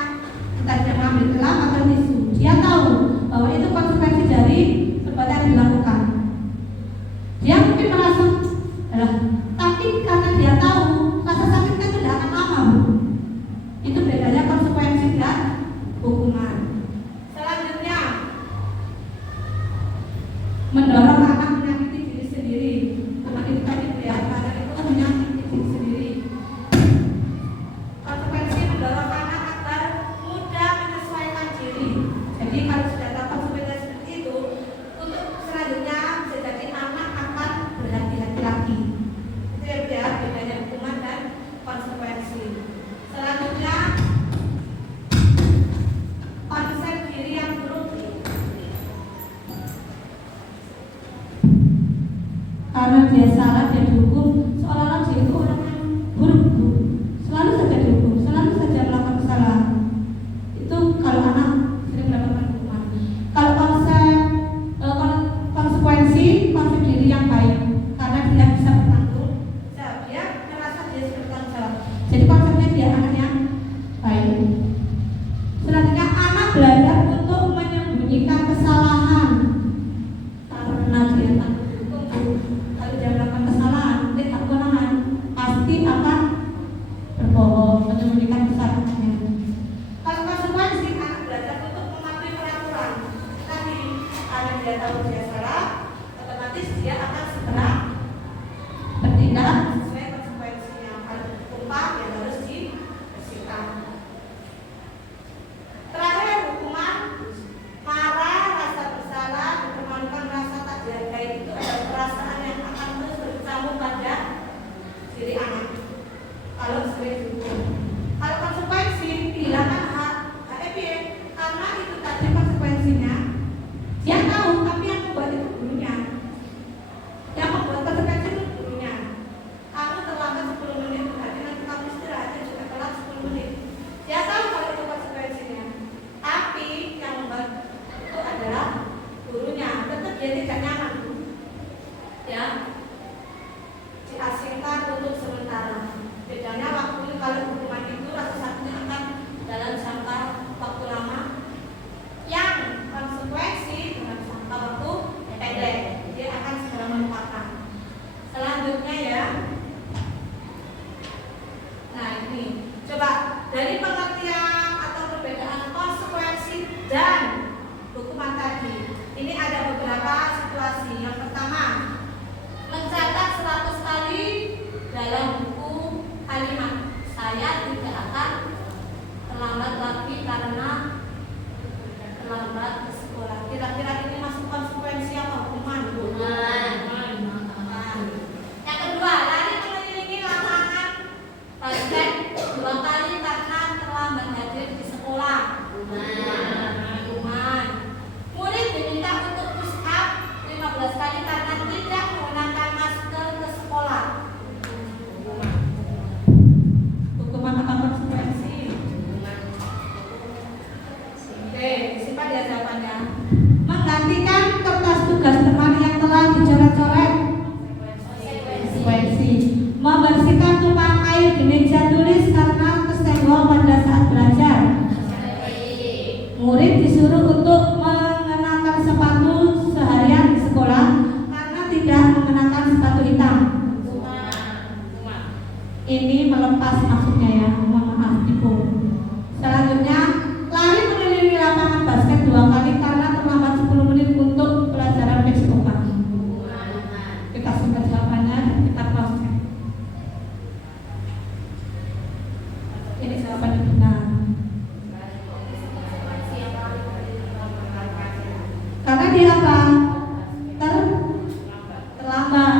Entah dia mengambil gelang atau tisu. Dia tahu bahwa itu konsekuensi dari perbuatan yang dilakukan. Dia mungkin merasa, tapi karena dia tahu rasa sakitnya itu tidak akan lama Bu. Itu bedanya konsekuensi dan hukuman. Selanjutnya, mendorong anak menyakiti diri sendiri. Hukuman itu tadi ya, karena itu menyakiti diri sendiri. Konsekuensi mendorong anak agar mudah menyesuaikan diri. Jadi kalau sudah tahu konsekuensi seperti itu, untuk selanjutnya bisa jadi anak akan berhati-hati lagi. Itu ya bedanya hukuman dan konsekuensi. Selanjutnya, konsep diri yang buruk. Karena dia salah, dia dihukum seolah-olah dia itu orang yang buruk. Selalu saja dihukum, selalu saja melakukan kesalahan. Itu kalau anak sering mendapatkan hukuman. Kalau konsekuensi diri yang baik, karena dia bisa bertanggung jawab, dia merasa dia bertanggung jawab. Jadi konsepnya dia anak yang baik. Selanjutnya anak belajar untuk menyembunyikan kesalahan karena dia takut dihukum. Kalau dia melakukan kesalahan, dia tak kenalan, pasti akan berbohong, menyembunyikan kesalahannya. Kalau konsekuensi, anak belajar untuk mematuhi peraturan. Tadi, karena dia tahu dia salah, otomatis dia akan segera bertindak sesuai konsekuensinya. Kalau tumpah, dia harus dibersihkan. Terakhir, hukuman marah, rasa bersalah, dipermalukan, rasa tak dihargai. Itu adalah perasaan yang akan terus berkecamuk pada diri anak kalau sering dihukum. Kalau konsekuensi, kehilangan HEP, karena itu tadi konsekuensinya dia tahu, tapi yang membuat itu gurunya. Yang dalam buku kalimat, saya tidak akan terlambat lagi karena terlambat ke sekolah. Kira-kira ini masuk konsekuensi apa? Hukuman. Nah, yang kedua, lari mengelilingi lapangan basket 2 kali karena terlambat hadir di sekolah. Hukuman. Murid diminta untuk push up 15 kali karena tidak menggunakan masker ke sekolah. Hukuman atau konsekuensi? Oke, simpan ya jawabannya. Menggantikan kertas tugas teman yang telah dicoret-coret. Konsekuensi. Membersihkan tumpahan air di meja tulis karena tersenggol pada saat belajar. Murid disuruh untuk mengenakan sepatu seharian di sekolah karena tidak mengenakan sepatu hitam. Ini melepas maksudnya ya, mohon maaf tipu. Selanjutnya, lari mengelilingi lapangan basket 2 kali karena terlambat 10 menit untuk pelajaran fisika. Kita simpan jawabannya dan kita close. Ini jawaban yang benar. Karena dia apa? Terlambat.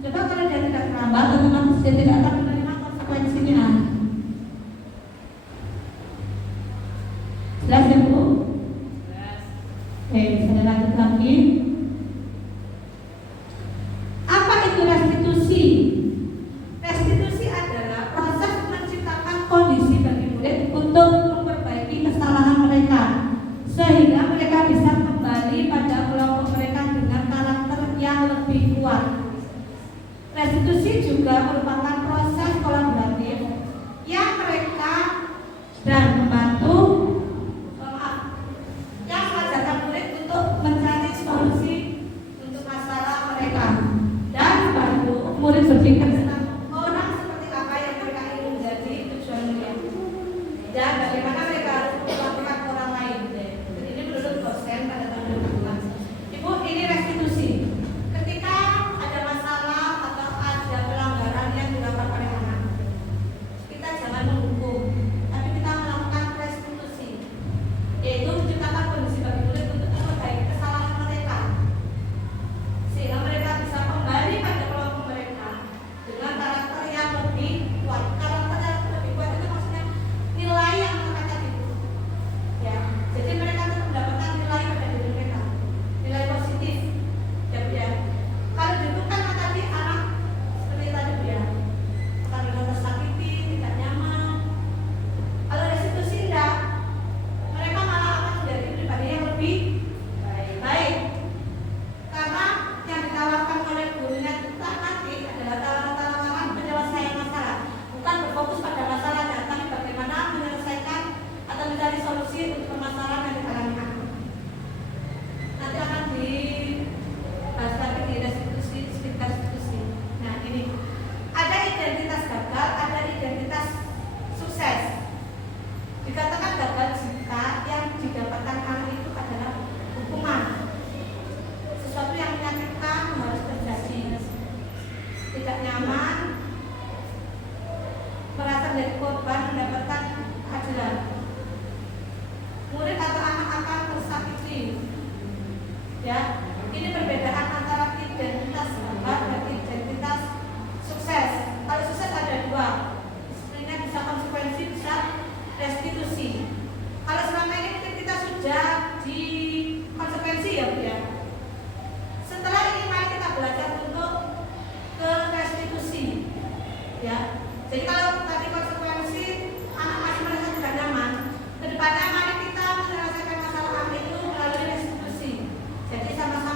Coba kalau dia tidak terlambat, otomatis dia tidak akan menerima konsekuensinya. Jelas ya Bu? Oke, saya lanjut lagi. Apa itu restitusi? Restitusi adalah proses menciptakan kondisi bagi murid untuk memperbaiki kesalahan mereka, sehingga mereka bisa kembali pada kelompok mereka dengan karakter yang lebih kuat. Restitusi juga merupakan proses kolaboratif yang mereka dan membantu yang mengajarkan murid untuk mencari solusi untuk masalah mereka dan membantu murid berpikir tentang orang seperti apa yang mereka ingin menjadi tujuan mulia dan bagaimana mereka harus memperlakukan orang lain. Ini menurut dosen pada tahun 2000. Ibu, ini restitusi. Ketika ada masalah atau ada pelanggaran yang dilakukan oleh anak, kita jangan menghukum, tapi kita melakukan restitusi, yaitu menciptakan kondisi bagi murid untuk memperbaiki kesalahan mereka, sehingga mereka bisa kembali pada kelompok mereka dengan karakter yang lebih kuat. Karakter yang lebih kuat itu maksudnya nilai yang mereka itu, ya. Jadi mereka tetap mendapatkan nilai pada diri mereka, nilai positif, ya. Kalau dulu kan tadi anak seperti tadi ya, akan tersakiti, tidak nyaman. Kalau restitusi enggak, mereka malah akan menjadi pribadi yang lebih baik. Karena yang ditawarkan oleh gurunya itu nanti adalah tawaran-tawaran penyelesaian masalah, bukan berfokus pada masalahnya, tapi bagaimana menyelesaikan atau mencari solusi untuk permasalahan yang dialami anak. Nanti akan dibahas lagi di restitusi. Nah ini ada identitas gagal, ada identitas sukses. Dikatakan gagal jika yang didapatkan anak itu adalah hukuman, sesuatu yang menyakitkan harus terjadi, tidak nyaman, merasa menjadi korban, mendapatkan keadilan. Murid atau anak akan tersakiti, ya. Ini perbedaan antara identitas gagal dan identitas sukses. Kalau sukses ada 2, sebenarnya bisa konsekuensi, bisa restitusi. Kalau selama ini mungkin kita sudah di konsekuensi ya Bu ya. Setelah ini mari kita belajar untuk ke restitusi, ya. Jadi kalau tadi konsekuensi anak masih merasa tidak nyaman, kedepannya mari kita menyelesaikan masalah anak itu melalui restitusi. Jadi sama-sama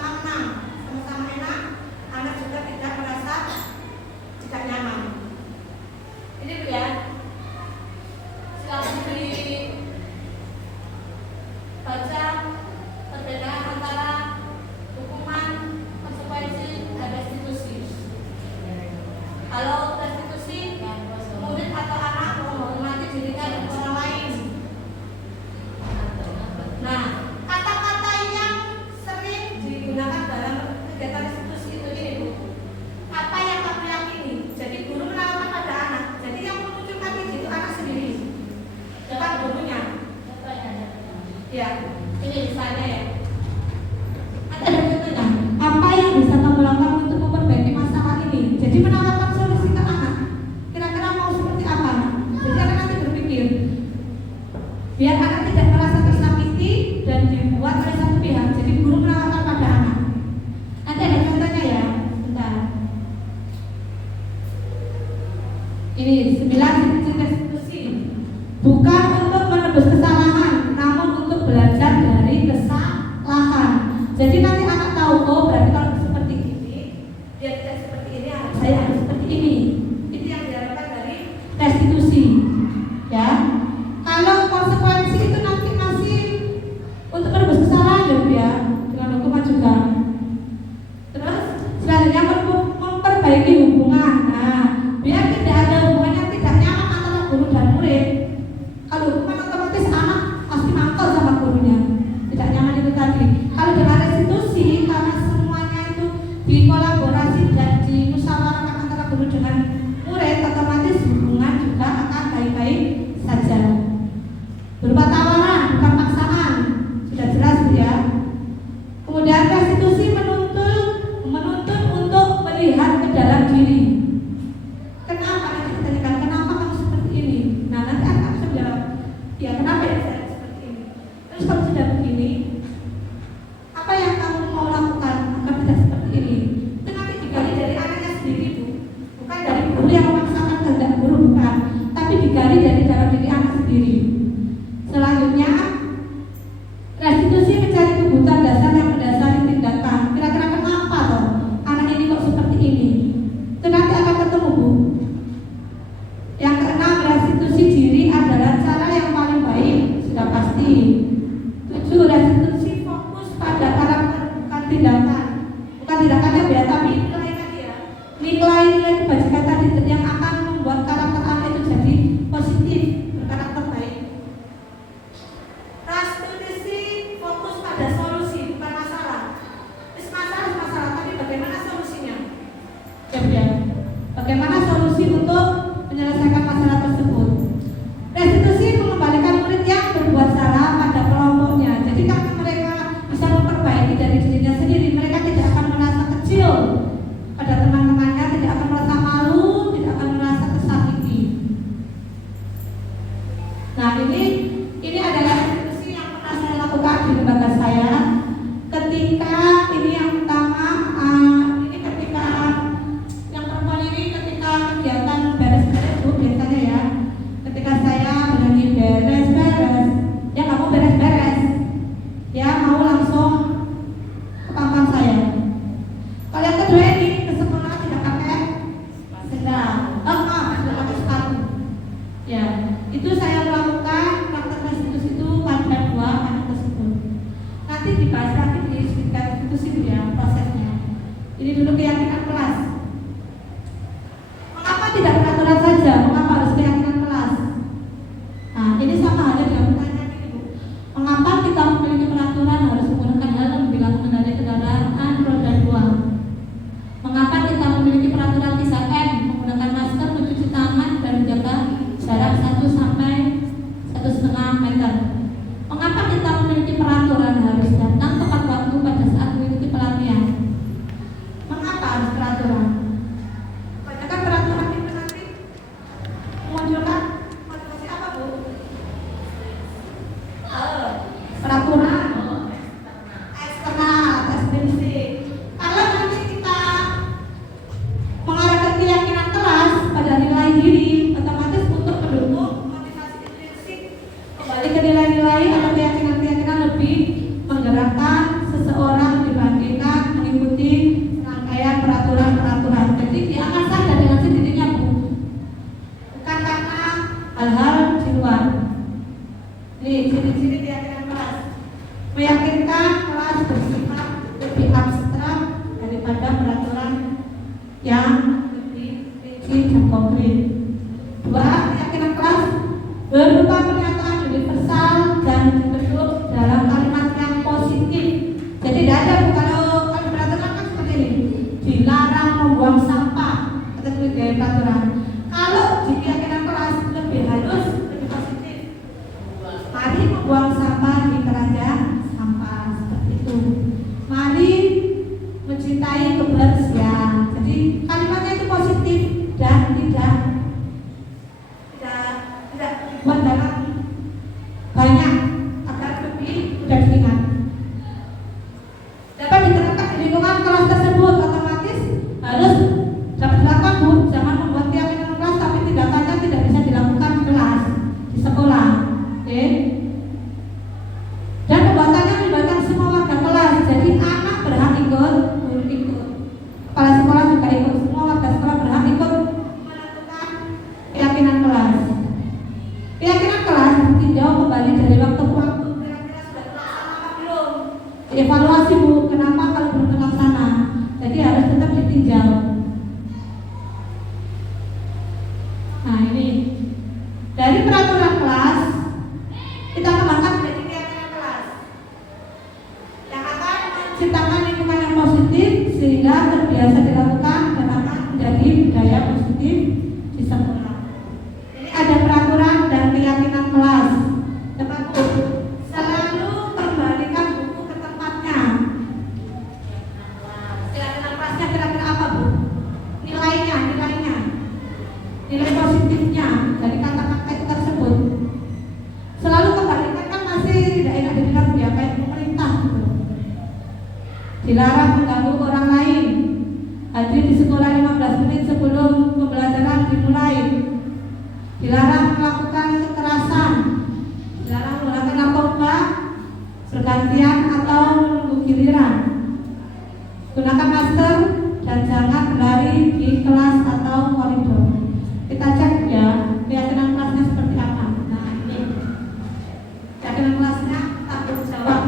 Dan restitusi menuntut untuk melihat ke dalam diri. Kenapa? Nanti kita tanyakan, kenapa kamu seperti ini? Nah, nanti akan sudah, ya kenapa ya saya seperti ini? Terus kamu sudah begini, apa yang kamu mau lakukan agar tidak seperti ini? Itu nanti digali dari anaknya sendiri, Bu. Bukan dari guru yang memaksakan kehendak guru, bukan. Tapi digali dari dalam diri anak sendiri. Selanjutnya, restitusi mencari kebutuhan dasar yang mendasari tindakan. Kira-kira kenapa toh anak ini kok seperti ini? Itu nanti akan ketemu, Bu. Yang keenam, restitusi diri adalah cara yang paling baik, sudah pasti. 7, restitusi fokus pada karakter, bukan tindakan. Bukan tindakannya beda, tapi nilai tadi ya. Nilai-nilai kebajikan tadi yang akan membuat karakter anak itu jadi positif, berkarakter baik. Restitusi fokus pada solusi, bukan masalah. Masalah, tapi bagaimana solusinya? Ya. Bagaimana solusi untuk menyelesaikan masalah tersebut? Restitusi mengembalikan murid yang berbuat salah pada kelompoknya. Jadi karena mereka bisa memperbaiki dari dirinya sendiri, mereka tidak akan merasa kecil pada teman-temannya, tidak akan merasa malu, tidak akan merasa tersakiti. Nah, ini adalah restitusi yang pernah saya lakukan di lembaga saya. Ketika ini yang pertama, ini ketika yang perempuan ini ketika kegiatan beres-beres, Bu, biasanya ya. Ketika saya berani beres-beres, ya nggak mau beres-beres, ya mau langsung ke papan saya. Kalau yang kedua ini ke sekolah tidak pakai sendal, tidak pakai sepatu. Ya, itu saya lakukan praktek restitusi itu pada 2 anak tersebut. Nanti dibahas lagi di sedikit restitusi ya prosesnya. Ini dulu keyakinan kelas. Mengapa tidak peraturan saja? Mengapa harus keyakinan kelas? Nah, ini sama halnya dengan pertanyaan ini, Bu. Mengapa kita memiliki peraturan harus menggunakan helm bila mengendarai kendaraan roda 2? Mengapa kita memiliki peraturan 3M, menggunakan masker, mencuci tangan, dan menjaga jarak 1 sampai 1,5 meter? Mengapa kita memiliki peraturan harus datang tepat waktu pada saat mengikuti pelatihan? Mengapa harus peraturan? Banyakkan peraturan itu nanti memunculkan motivasi apa, Bu? Peraturan eksternal, testimoni. Kalau nanti kita mengarahkan keyakinan kelas pada nilai diri, otomatis untuk mendukung motivasi intrinsik kembali ke nilai-nilai atau keyakinan-keyakinan lebih menggerakkan seseorang dibandingkan mengikuti rangkaian peraturan-peraturan. Jadi dia akan sadar dengan sendirinya, Bu, bukan karena hal-hal di luar. Nih, ciri-ciri keyakinan kelas. Meyakinkan kelas bersifat lebih abstrak daripada peraturan yang lebih rinci dan konkret. 2, keyakinan kelas berupa pernyataan universal dan dibentuk dalam kalimat yang positif. Jadi tidak ada, Bu, kalau peraturan kan seperti ini, dilarang membuang sampah atau sebagai peraturan. Kalau di keyakinan kelas lebih halus, lebih positif. Mari membuang sampah di keranjang sampah, seperti itu. Mari mencintai kebersihan. Jadi kalimatnya itu positif dan tidak dibuat dalam banyak agar lebih mudah diingat. Dapat diterapkan di lingkungan kelas tersebut, otomatis harus dapat dilakukan, Bu. Jangan membuat keyakinan kelas tapi tindakannya tidak bisa dilakukan di kelas, di sekolah. Oke? Dan pembuatannya melibatkan semua warga kelas. Jadi anak berhak ikut, guru ikut, kepala sekolah juga ikut, semua warga sekolah berhak ikut menentukan keyakinan kelas. Keyakinan kelas ditinjau kembali dari waktu ke waktu. Kira-kira sudah terlaksana apa belum? Evaluasi, Bu, kenapa kalau belum terlaksana? Jadi harus tetap ditinjau. Nah, ini dari peraturan kelas kita kembangkan menjadi keyakinan kelas yang akan menciptakan lingkungan yang positif sehingga terbiasa dilakukan dan akan menjadi budaya positif di sekolah. Ini ada peraturan dan keyakinan kelas. Teman-teman, selalu kembalikan buku ke tempatnya. Dilarang mengganggu orang lain. Hadir di sekolah 15 menit sebelum pembelajaran dimulai. Dilarang melakukan kekerasan. Dilarang menggunakan narkoba bergantian atau menunggu giliran. Gunakan masker dan jangan berlari di kelas atau koridor. Kita cek ya keyakinan kelasnya seperti apa. Nah ini keyakinan kelasnya tanggung jawab.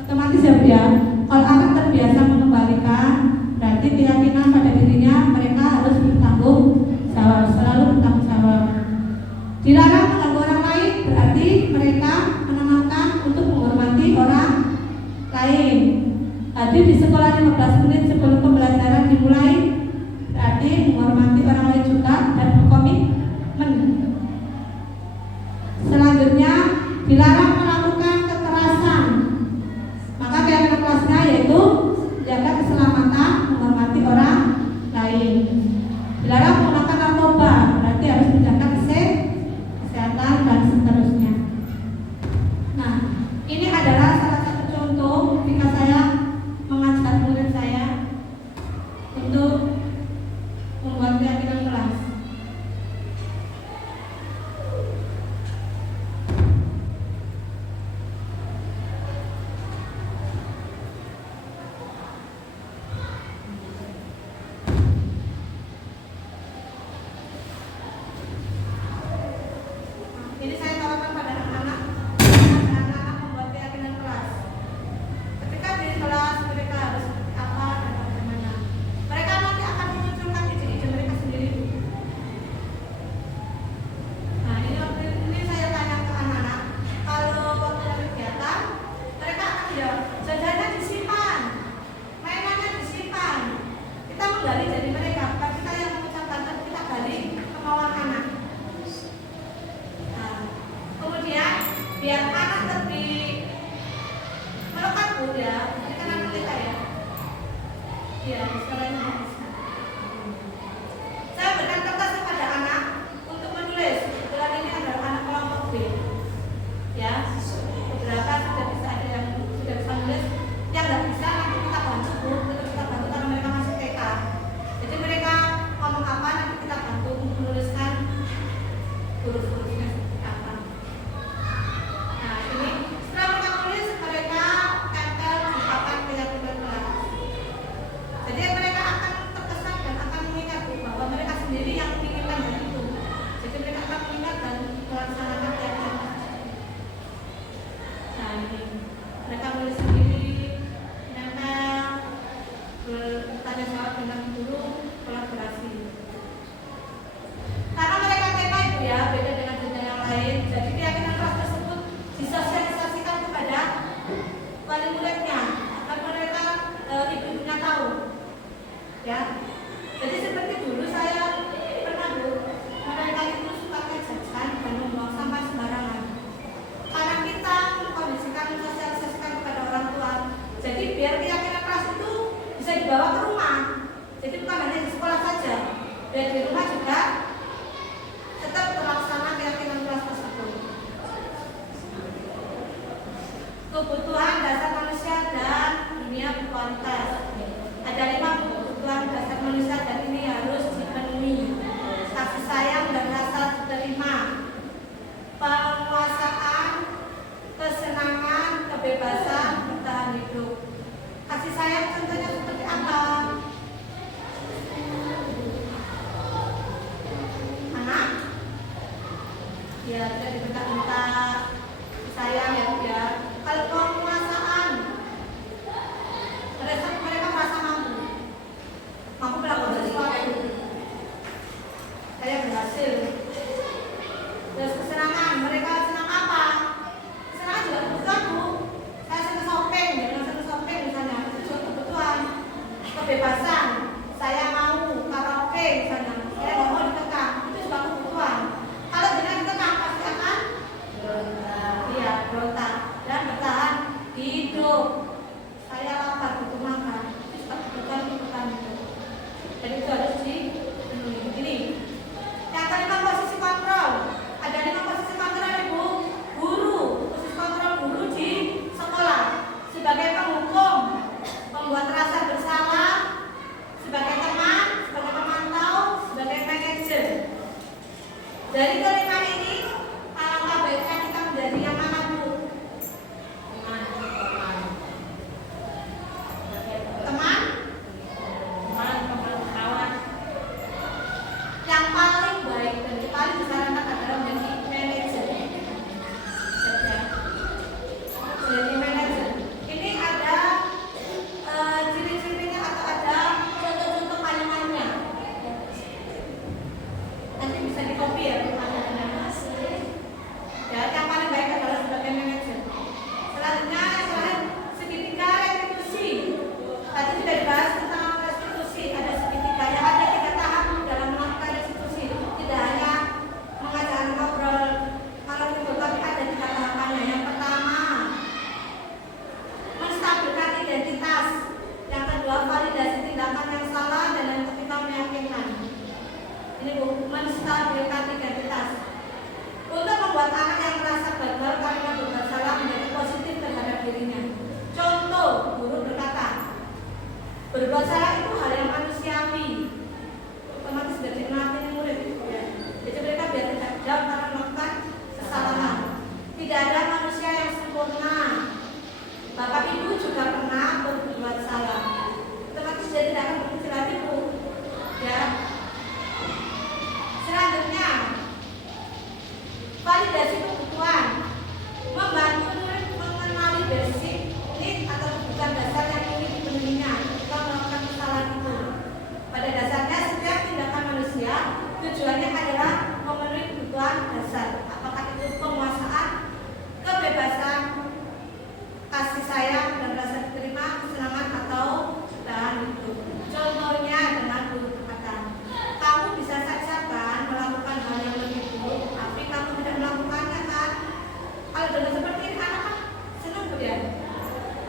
Otomatis ya, kalau anak terbiasa mengembalikan, berarti keyakinan pada dirinya mereka harus bertanggung jawab, selalu bertanggung jawab. Dilarang mengganggu orang lain, berarti mereka menanamkan untuk menghormati orang lain. Hadir di sekolah 15 menit sebelum pembelajaran dimulai, berarti menghormati orang lain juga dan berkomitmen. Selanjutnya, dilarang melakukan kekerasan. Maka keyakinan kelasnya yaitu jaga keselamatan, menghormati orang lain. Dilarang menggunakan narkoba, berarti harus menjaga kesehatan dan seterusnya. Nah, ini adalah salah satu contoh ketika saya mengajak murid saya untuk membuat keyakinan kelas. Ini saya tawarkan pada anak-anak membuat keyakinan kelas. Ketika di kelas mereka harus seperti apa dan bagaimana. Mereka nanti akan memunculkan ide-ide mereka sendiri. Nah ini saya tanya ke anak-anak, kalau waktu ada kegiatan mereka akan jawab, jajannya disimpan, mainannya disimpan. Kita menggali dari mereka, bukan kita yang mengucapkan, tapi kita gali kemauan anak. Kemudian biar anak lebih melekat ya, ini kan anak kita ya. Ya, istilahnya bisa. Saya berikan kertas kepada anak untuk menulis. Kebetulan ini adalah anak kelompok B. Ya, beberapa sudah bisa, ada yang sudah bisa menulis, yang nggak bisa nanti kita bantu Bu, kita bantu karena mereka masih TK. Jadi mereka ngomong apa nanti kita bantu menuliskan huruf-hurufnya seperti apa. Nah ini setelah mereka tulis, mereka tempel di papan keyakinan kelas. Jadi mereka akan terkesan dan akan mengingat bahwa mereka sendiri yang menginginkan hal itu. Jadi mereka akan mengingat dan melaksanakan keyakinan kelas. Nah ini mereka menulis sendiri, nempel, bertanya jawab dengan guru, kolaborasi. Karena mereka TK itu ya beda dengan jenjang yang lain, jadi keyakinan kelas tersebut disosialisasikan kepada wali muridnya agar mereka ibu-ibunya tahu. Ya, jadi seperti dulu saya pernah Bu, mereka itu suka jajan dan membuang sampah sembarangan. Karena kita mengkondisikan, mensosialisasikan kepada orang tua, jadi biar keyakinan kelas itu bisa dibawa ke rumah. Jadi bukan hanya di sekolah saja, dan di rumah juga tetap terlaksana keyakinan kelas tersebut. Kebutuhan dasar manusia dan dunia berkualitas. Ada 5 kebutuhan dasar manusia dan ini harus dipenuhi. Kasih sayang dan rasa terima, penguasaan, kesenangan, kebebasan, bertahan hidup. Kasih sayang contohnya seperti apa? Anak? Ya, tidak dibentak-bentak, sayang ya. Kalau penguasaan, mereka merasa mampu melakukan sesuatu. Saya berhasil. Terus kesenangan, mereka senang apa? Kesenangan juga kebutuhan Bu. Saya senang shopping, jangan senang shopping misalnya, itu juga kebutuhan. Kebebasan, saya mau karaoke misalnya, saya nggak mau dikekang, itu juga kebutuhan. Kalau dengan dikekang pasti akan berontak dan bertahan hidup. Saya lapar butuh makan, itu juga kebutuhan hidup. Dan itu harus dipenuhi. Ini yang kelima, posisi kontrol. Ada 5 posisi kontrol Ibu. Guru, posisi kontrol guru di sekolah sebagai penghukum, membuat rasa bersalah sebagai teman, sebagai pemantau, sebagai manajer. Dari kelima ini, alangkah baiknya kita menjadi yang mana, Bu? Teman, kawan. Yang paling baik dan paling disarankan adalah menjadi manajer. Jadi manajer. Ini ada ciri-cirinya atau ada contoh-contoh kalimatnya. Nanti bisa di-copy ya, ya, yang paling baik adalah sebagai manajer. Selanjutnya adalah segitiga restitusi. Tadi sudah dibahas tentang restitusi. Ada segitiga yang ada 3 tahap dalam melakukan restitusi. Tidak hanya mengajak ngobrol malam itu, tapi ada 3 tahapannya. Yang pertama, menstabilkan identitas. Yang kedua, validasi tindakan yang salah, dan yang ketiga, meyakinkan. Ini Bu, menstabilkan identitas. Untuk membuat anak yang merasa gagal karena berbuat salah menjadi positif terhadap dirinya. Contoh, guru berkata, berbuat salah itu hal yang manusiawi. Otomatis dari melatih murid. Jadi mereka biar tidak jauh karena melakukan kesalahan. Tidak ada manusia yang sempurna. Bapak Ibu juga pernah berbuat salah. Otomatis dia tidak akan berkecil hati, Bu. Ya. Selanjutnya, validasi kebutuhan. Membantu murid mengenali basic need atau kebutuhan dasar yang ingin dipenuhinya ketika melakukan kesalahan itu. Pada dasarnya setiap tindakan manusia tujuannya adalah memenuhi kebutuhan dasar. Apakah itu penguasaan, kebebasan, kasih sayang dan rasa diterima, kesenangan atau bertahan hidup. Contohnya dengan guru berkata, kamu bisa saja kan melakukan hal yang lebih buruk, tapi kamu tidak melakukannya kan? Kalau dengan seperti ini anak kan senang ya.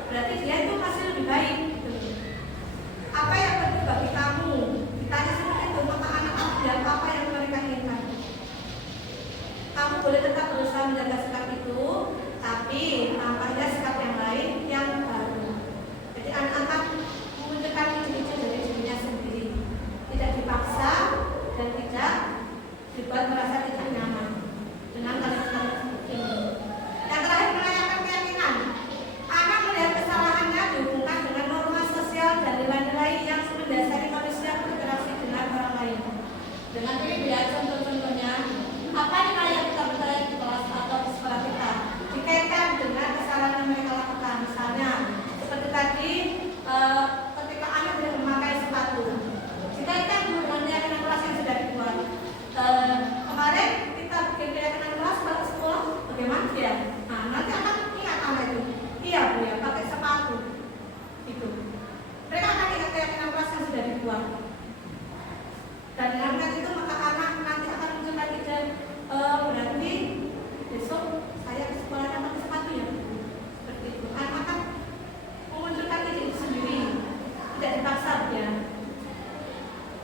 Berarti dia itu masih lebih baik. Gitu. Apa yang penting bagi kamu? Ditanya seperti itu, maka anak akan menjawab apa yang mereka inginkan. Kamu boleh tetap berusaha menjaga sikap itu, tapi tampaknya sikap yang lain yang baru. Jadi anak-anak menunjukkan ciri-ciri dari dirinya sendiri, tidak dipaksa dan tidak dibuat merasa tidak nyaman dengan kalimat-kalimat seperti ini. Yang terakhir, merayakan keyakinan. Anak melihat kesalahannya dihubungkan dengan norma sosial dan nilai-nilai yang mendasari manusia berinteraksi dengan orang lain. Dengan ini lihat contoh-contohnya. Apa nilai yang kita percaya di kelas atau di sekolah kita dikaitkan dengan kesalahan yang mereka lakukan. Misalnya seperti tadi, ketika anak tidak memakai sepatu, dikaitkan dengan keyakinan kelas yang sudah dibuat. Kemarin kita bikin keyakinan kelas pada sekolah, bagaimana ya? Nah, nanti akan ingat anak itu. Iya Bu ya, pakai sepatu. Itu. Mereka akan ingat keyakinan kelas yang sudah dibuat. Dan dengan itu maka anak nanti akan menunjukkan ide, berarti besok saya ke sekolahnya pakai sepatu ya. Seperti itu. Anak akan memunculkan ide itu sendiri, tidak dipaksa ya.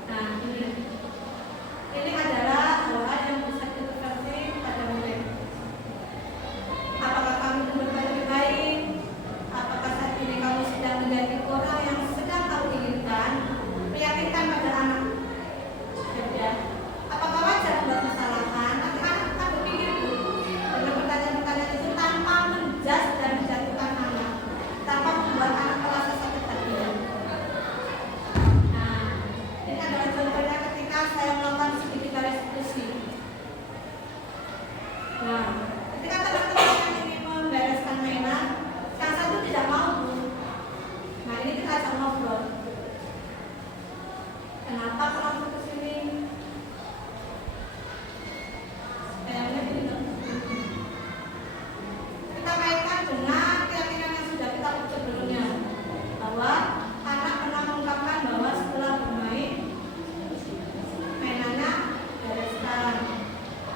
Nah ini adalah hal yang bisa diintervensi pada murid. Apakah kamu berbuat lebih baik? Apakah saat ini kamu sedang menjadi orang yang sedang kamu inginkan? Meyakinkan pada anak. Ya. Apakah wajar membuat kesalahan? Nanti anak akan berpikir dengan pertanyaan-pertanyaan itu tanpa menjas dan menjatuhkan anak, tanpa membuat anak merasa sakit hati. Nah, ini adalah contohnya ketika saya melakukan segitiga restitusi. Nah, ketika teman-teman yang ingin membereskan mainan, yang satu tidak mau, Bu. Nah, ini kita ajak ngobrol. Kenapa kalau ke sini? Kayaknya gini loh. Kita kaitkan dengan keyakinan yang sudah kita buat sebelumnya, bahwa anak pernah mengungkapkan bahwa setelah bermain mainannya bereskan,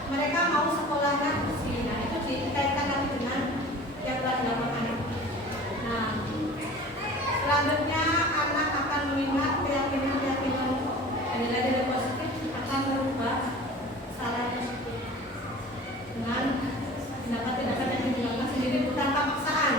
mereka mau sekolahnya bersih. Nah, itu dikaitkan lagi dengan yang telah dilakukan. Nah, selanjutnya anak akan mengingat keyakinan-keyakinan dan nilai-nilai positif akan merubah kesalahan positif dengan tindakan-tindakan yang dilakukan sendiri tanpa paksaan.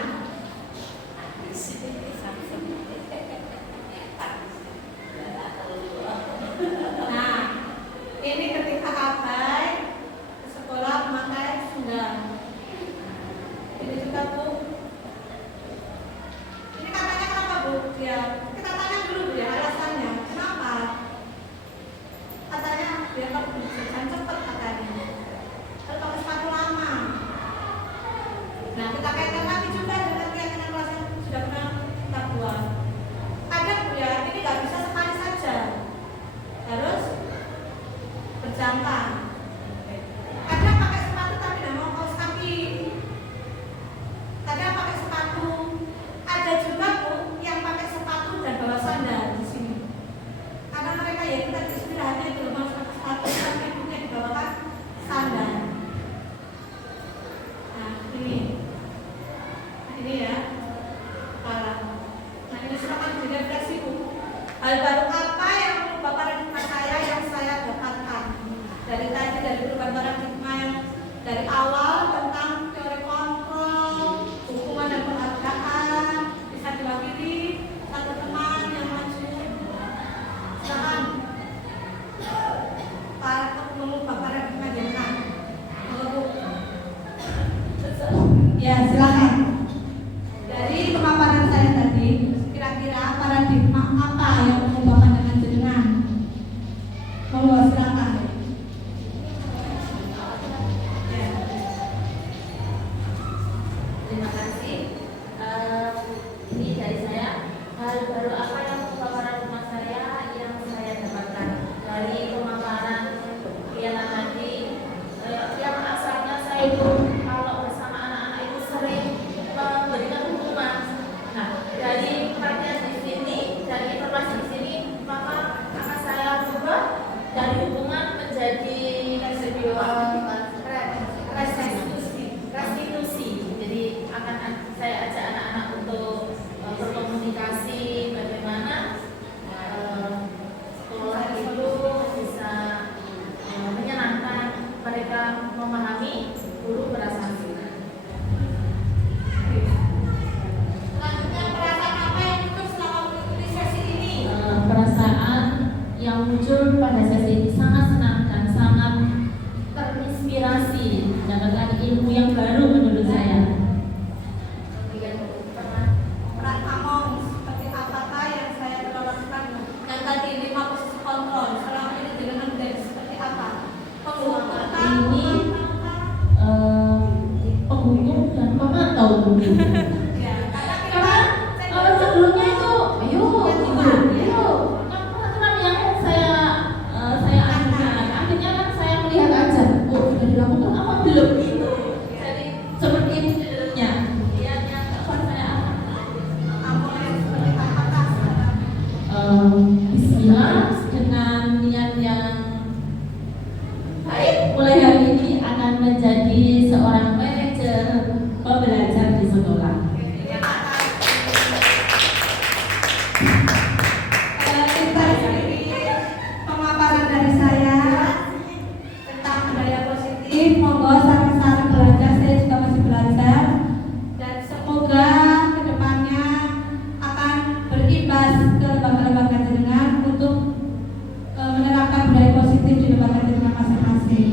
Hal baru apa yang mengubah paradigma saya yang saya dapatkan? Dari tadi, dari perubahan paradigma yang dari awal tentang teori kontrol, hukuman dan penghargaan, bisa diwakili satu teman yang maju. Silakan. Mengubah paradigma jenengan. Ya, silakan. Dari pemaparan saya tadi, kira-kira paradigma apa yang mengubah pandangan jenengan? Monggo silakan. Terima kasih. Ini dari saya. Hal baru apa yang mengubah paradigma saya yang saya dapatkan dari pemaparan kegiatan tadi. Yang asalnya saya itu kalau bersama anak-anak itu sering memberikan hukuman. Nah, dari perhatian di sini, dari informasi di sini, maka akan saya berubah dari hukuman menjadi restitusi. Jadi akan saya ajak anak-anak untuk berkomunikasi bagaimana sekolah itu bisa menyenangkan mereka, memahami guru berasal. Selanjutnya, perasaan apa yang muncul selama mengikuti sesi ini? Perasaan yang muncul pada sesi ini sangat senang dan sangat terinspirasi, mendapatkan ilmu yang baru menurut saya. Peran Among seperti apakah yang saya telah lakukan? Yang tadi 5 posisi kontrol selama ini dengan seperti apa? Penghukuman, Ini penghukum dan pemantau mungkin. ya, karena Karena sebelumnya itu, ayo, aturan yang saya ajukan. Akhirnya kan saya melihat aja, oh sudah dilakukan apa belum gitu. Jadi seperti itu judulnya. Lihatnya apa saya Among yang seperti apakah? Bismillah, dengan niat yang baik, mulai hari ini akan menjadi seorang manajer pembelajar di sekolah. Kita sendiri pemaparan dari saya tentang budaya positif. Monggo saran-saran belajar, saya juga masih belajar dan semoga kedepannya akan berimbas ke lembaga-lembaga jenengan untuk menerapkan budaya positif di lembaga jenengan masing-masing.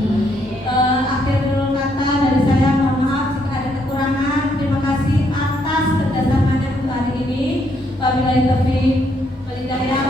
Akhir kata dari saya, mohon maaf jika ada kekurangan. Terima kasih atas kerjasamanya untuk hari ini. Wabillahi taufiq wal hidayah.